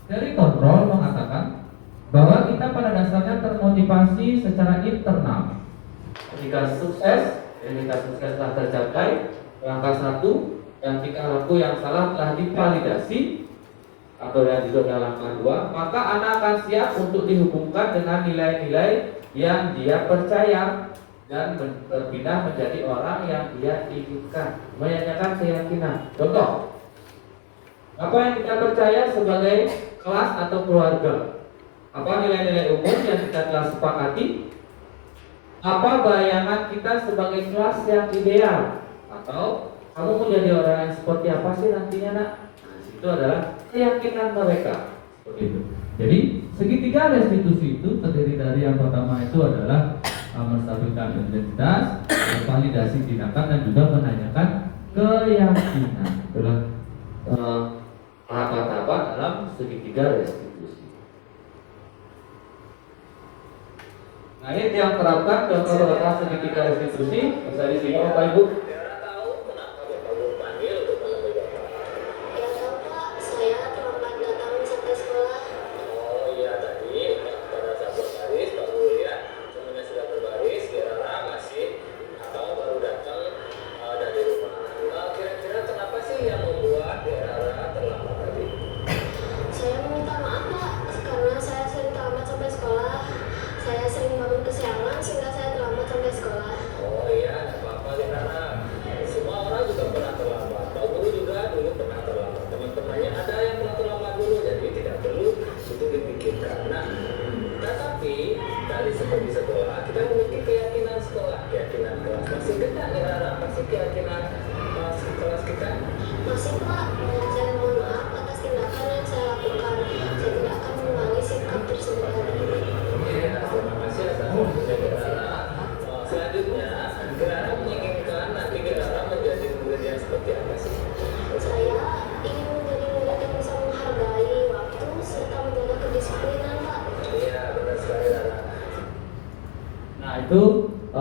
Dari kontrol mengatakan bahwa kita pada dasarnya termotivasi secara internal. Ketika sukses, ketika sukses telah tercapai, langkah satu, yang tingkah laku yang salah telah divalidasi atau yang disebut langkah dua, maka anak akan siap untuk dihubungkan dengan nilai-nilai yang dia percaya dan berpindah menjadi orang yang dia inginkan. Menanyakan keyakinan. Contoh, apa yang kita percaya sebagai kelas atau keluarga? Apa nilai-nilai umum yang kita telah sepakati? Apa bayangan kita sebagai kelas yang ideal? Atau kamu menjadi orang yang seperti apa sih nantinya, nak? Nah, itu adalah keyakinan mereka. Seperti itu. Jadi segitiga restitusi itu terdiri dari yang pertama itu adalah menstabilkan identitas, validasi tindakan dan juga menanyakan keyakinan. Itulah tahapan-tahapan dalam segitiga restitusi. Nah, ini yang terapkan contoh segitiga restitusi bisa disimak Bapak Ibu.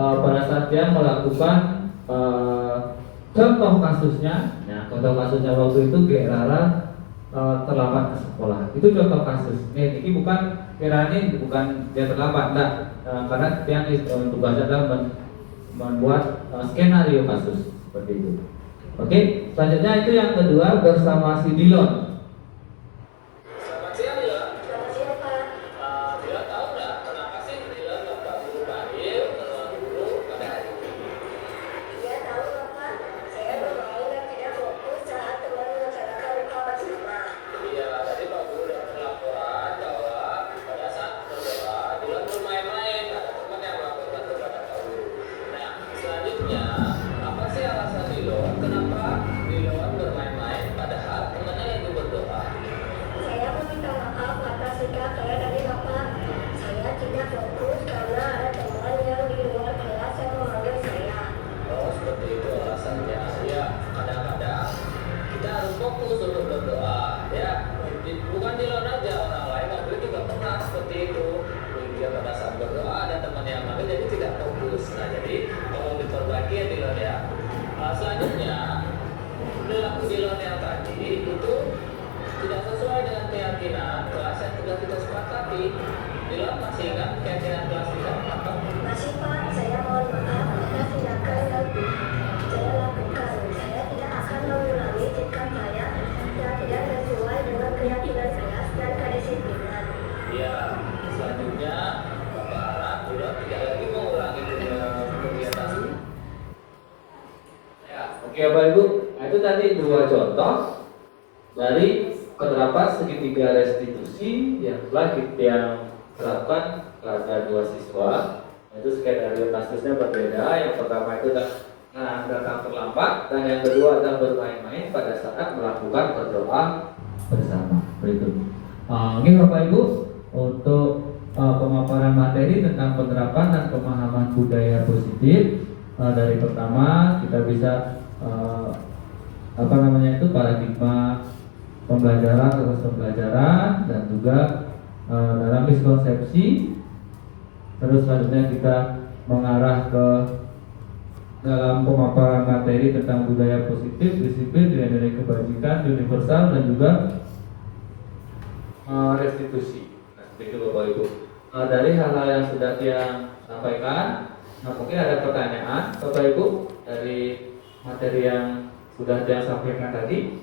Pada saat dia melakukan contoh kasusnya, ya, contoh kasusnya waktu itu Gerara terlambat ke sekolah. Itu contoh kasus. Ini bukan Gerani, bukan dia terlambat, enggak. Karena yang tugasnya adalah membuat skenario kasus seperti itu. Oke, selanjutnya itu yang kedua bersama si Dilon. berdoa, ada teman yang malu, jadi tidak fokus. Nah, jadi tolong diperbaiki ya Dilon ya. Selanjutnya, perilaku Dilon yang tadi itu tidak sesuai dengan keyakinan kelas yang sudah kita sepakati. Dilon masih ingat keyakinan kelas kita apa? Masih Pak, saya mohon maaf atas tindakan yang saya lakukan. Saya tidak akan mengulangi sikap saya yang tidak sesuai dengan keyakinan kelas dan kedisiplinan. Ya, selanjutnya Bapak harap Dilon tidak lagi mengulangi kegiatan. Ya, oke Bapak Ibu, nah, itu tadi dua contoh dari penerapan segitiga restitusi yang telah kita terapkan pada dua siswa. Itu skenario kasusnya berbeda. Yang pertama itu datang terlambat, dan yang kedua adalah bermain-main pada saat melakukan berdoa bersama. Berikut. Ini Bapak Ibu untuk pemaparan materi tentang penerapan dan pemahaman budaya positif. Dari pertama kita bisa paradigma pembelajaran terus pembelajaran, dan juga dalam miskonsepsi. Terus selanjutnya kita mengarah ke dalam pemaparan materi tentang budaya positif, disiplin, nilai-nilai kebajikan, universal, dan juga restitusi. Nah, itu Bapak Ibu. Dari hal-hal yang sudah dia sampaikan, mungkin ada pertanyaan Bapak Ibu dari materi yang sudah dia sampaikan tadi.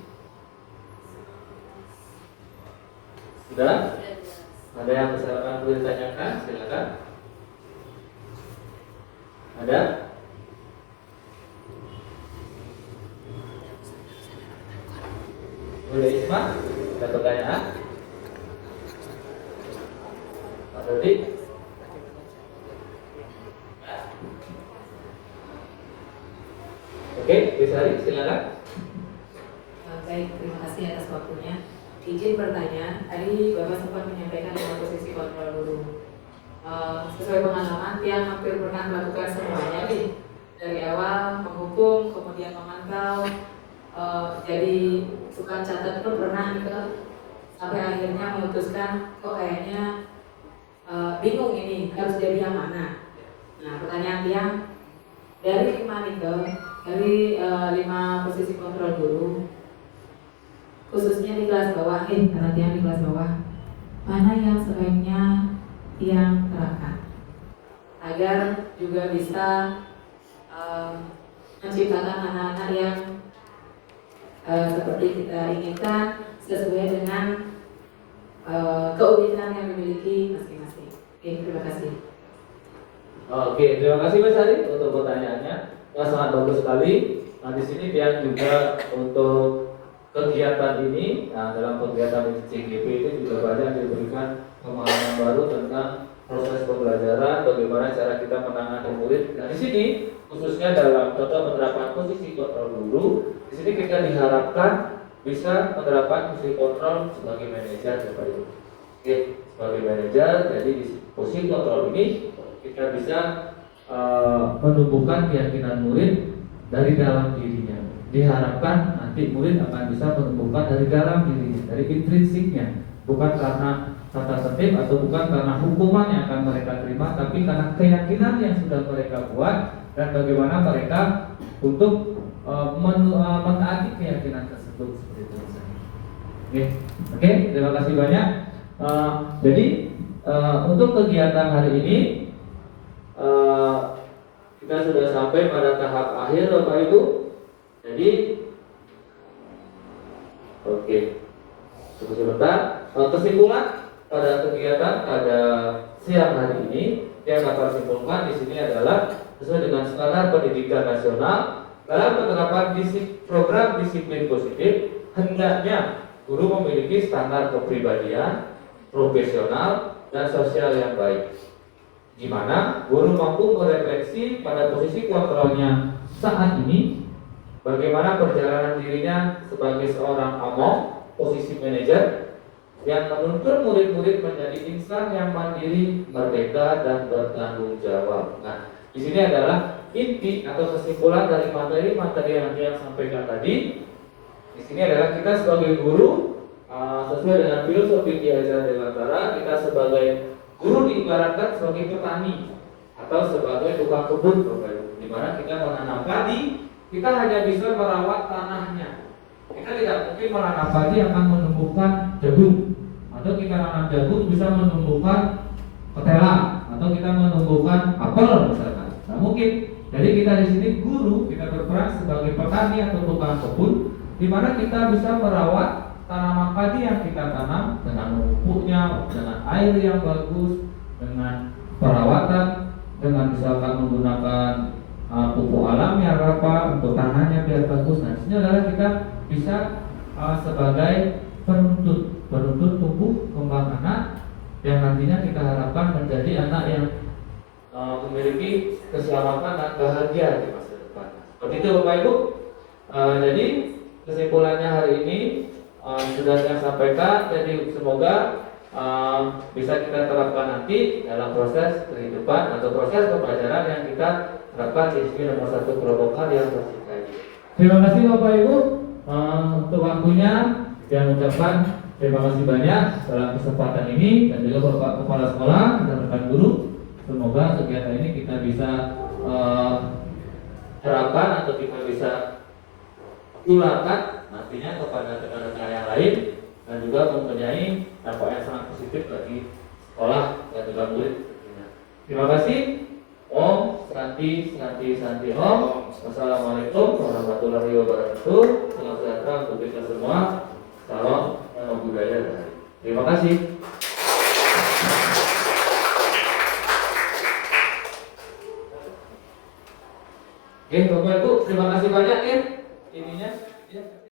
Sudah? Ada yang misalkan boleh ditanyakan? Silakan. Ada? Boleh Isma? Ada pertanyaan? Pak Dodi? Oke, Bisari, silakan. Baik, terima kasih atas waktunya. Izin bertanya, tadi Bapak sempat menyampaikan tentang posisi kontrol guru. Sesuai pengalaman, yang hampir pernah melakukan semuanya nih, dari awal menghukum, kemudian memantau, jadi suka catat itu pernah gitu, sampai akhirnya memutuskan, kayaknya bingung ini harus jadi yang mana. Nah, pertanyaan dia dari 5 posisi kontrol guru, khususnya di kelas bawah, karena dia di kelas bawah, mana yang sebaiknya yang terapkan agar juga bisa menciptakan anak-anak yang seperti kita inginkan, sesuai dengan keunikan yang dimiliki masing-masing. Oke, terima kasih. Oke, terima kasih Mas Ari untuk pertanyaannya. Sangat bagus sekali. Nah, di sini dia juga untuk kegiatan ini, dalam kegiatan CGP itu juga banyak diberikan pemahaman baru tentang proses pembelajaran, bagaimana cara kita menangani murid. Nah, di sini khususnya dalam contoh penerapan posisi kontrol guru, di sini kita diharapkan bisa menerapkan posisi kontrol sebagai manajer, Bapak Ibu. Oke, sebagai manajer, jadi di posisi kontrol ini kita bisa menumbuhkan keyakinan murid dari dalam dirinya. Diharapkan nanti murid akan bisa menumbuhkan dari dalam dirinya, dari intrinsiknya, bukan karena tata tertib atau bukan karena hukuman yang akan mereka terima, tapi karena keyakinan yang sudah mereka buat dan bagaimana mereka untuk mentaati keyakinan tersebut seperti itu. Oke, terima kasih banyak. Jadi untuk kegiatan hari ini kita sudah sampai pada tahap akhir, Bapak Ibu. Jadi, oke, tunggu sebentar. Kesimpulan pada kegiatan pada siang hari ini yang dapat simpulkan di sini adalah sesuai dengan standar pendidikan nasional dalam penerapan program disiplin positif, hendaknya guru memiliki standar kepribadian, profesional, dan sosial yang baik, di mana guru mampu merefleksi pada posisi kontrolnya saat ini, bagaimana perjalanan dirinya sebagai seorang among, posisi manajer, yang menuntun murid-murid menjadi insan yang mandiri, merdeka, dan bertanggung jawab. Nah, di sini adalah inti atau kesimpulan dari materi-materi yang dia sampaikan tadi. Di sini adalah kita sebagai guru, sesuai dengan filosofi Ki Hajar Dewantara, kita sebagai Guru diibaratkan sebagai petani atau sebagai tukang kebun, Bapak Ibu. Di mana kita menanam padi, kita hanya bisa merawat tanahnya. Kita tidak mungkin menanam padi akan menumbuhkan jagung, atau kita menanam jagung bisa menumbuhkan ketela, atau kita menumbuhkan apel misalkan. Nah, mungkin. Jadi kita di sini guru, kita berperan sebagai petani atau tukang kebun, di mana kita bisa merawat tanaman padi yang kita tanam dengan memupuknya, dengan air yang bagus, dengan perawatan, dengan misalkan menggunakan pupuk alami atau apa untuk tanahnya biar bagus. Nah, ini adalah kita bisa sebagai penuntut tumbuh kembang anak yang nantinya kita harapkan menjadi anak yang memiliki keselamatan dan bahagia di masa depan. Seperti itu Bapak Ibu. Jadi kesimpulannya hari ini sudah saya sampaikan. Jadi semoga bisa kita terapkan nanti dalam proses kehidupan atau proses pembelajaran yang kita terapkan di sini nomor 1 Kerobokan yang tercinta. Terima kasih Bapak Ibu untuk waktunya, dan ucapkan terima kasih banyak dalam kesempatan ini, dan juga Bapak Kepala Sekolah dan rekan guru. Semoga kegiatan ini kita bisa terapkan atau kita bisa tularkan nantinya kepada rekan-rekan yang lain, dan juga mempunyai dampak yang sangat positif bagi sekolah dan juga murid. Terima kasih. Om Santi Santi Santi Om. Wassalamualaikum warahmatullahi wabarakatuh. Salam sejahtera untuk kita semua. Salam budaya. Terima kasih. Oke, Bapak Ibu, terima kasih banyak ya.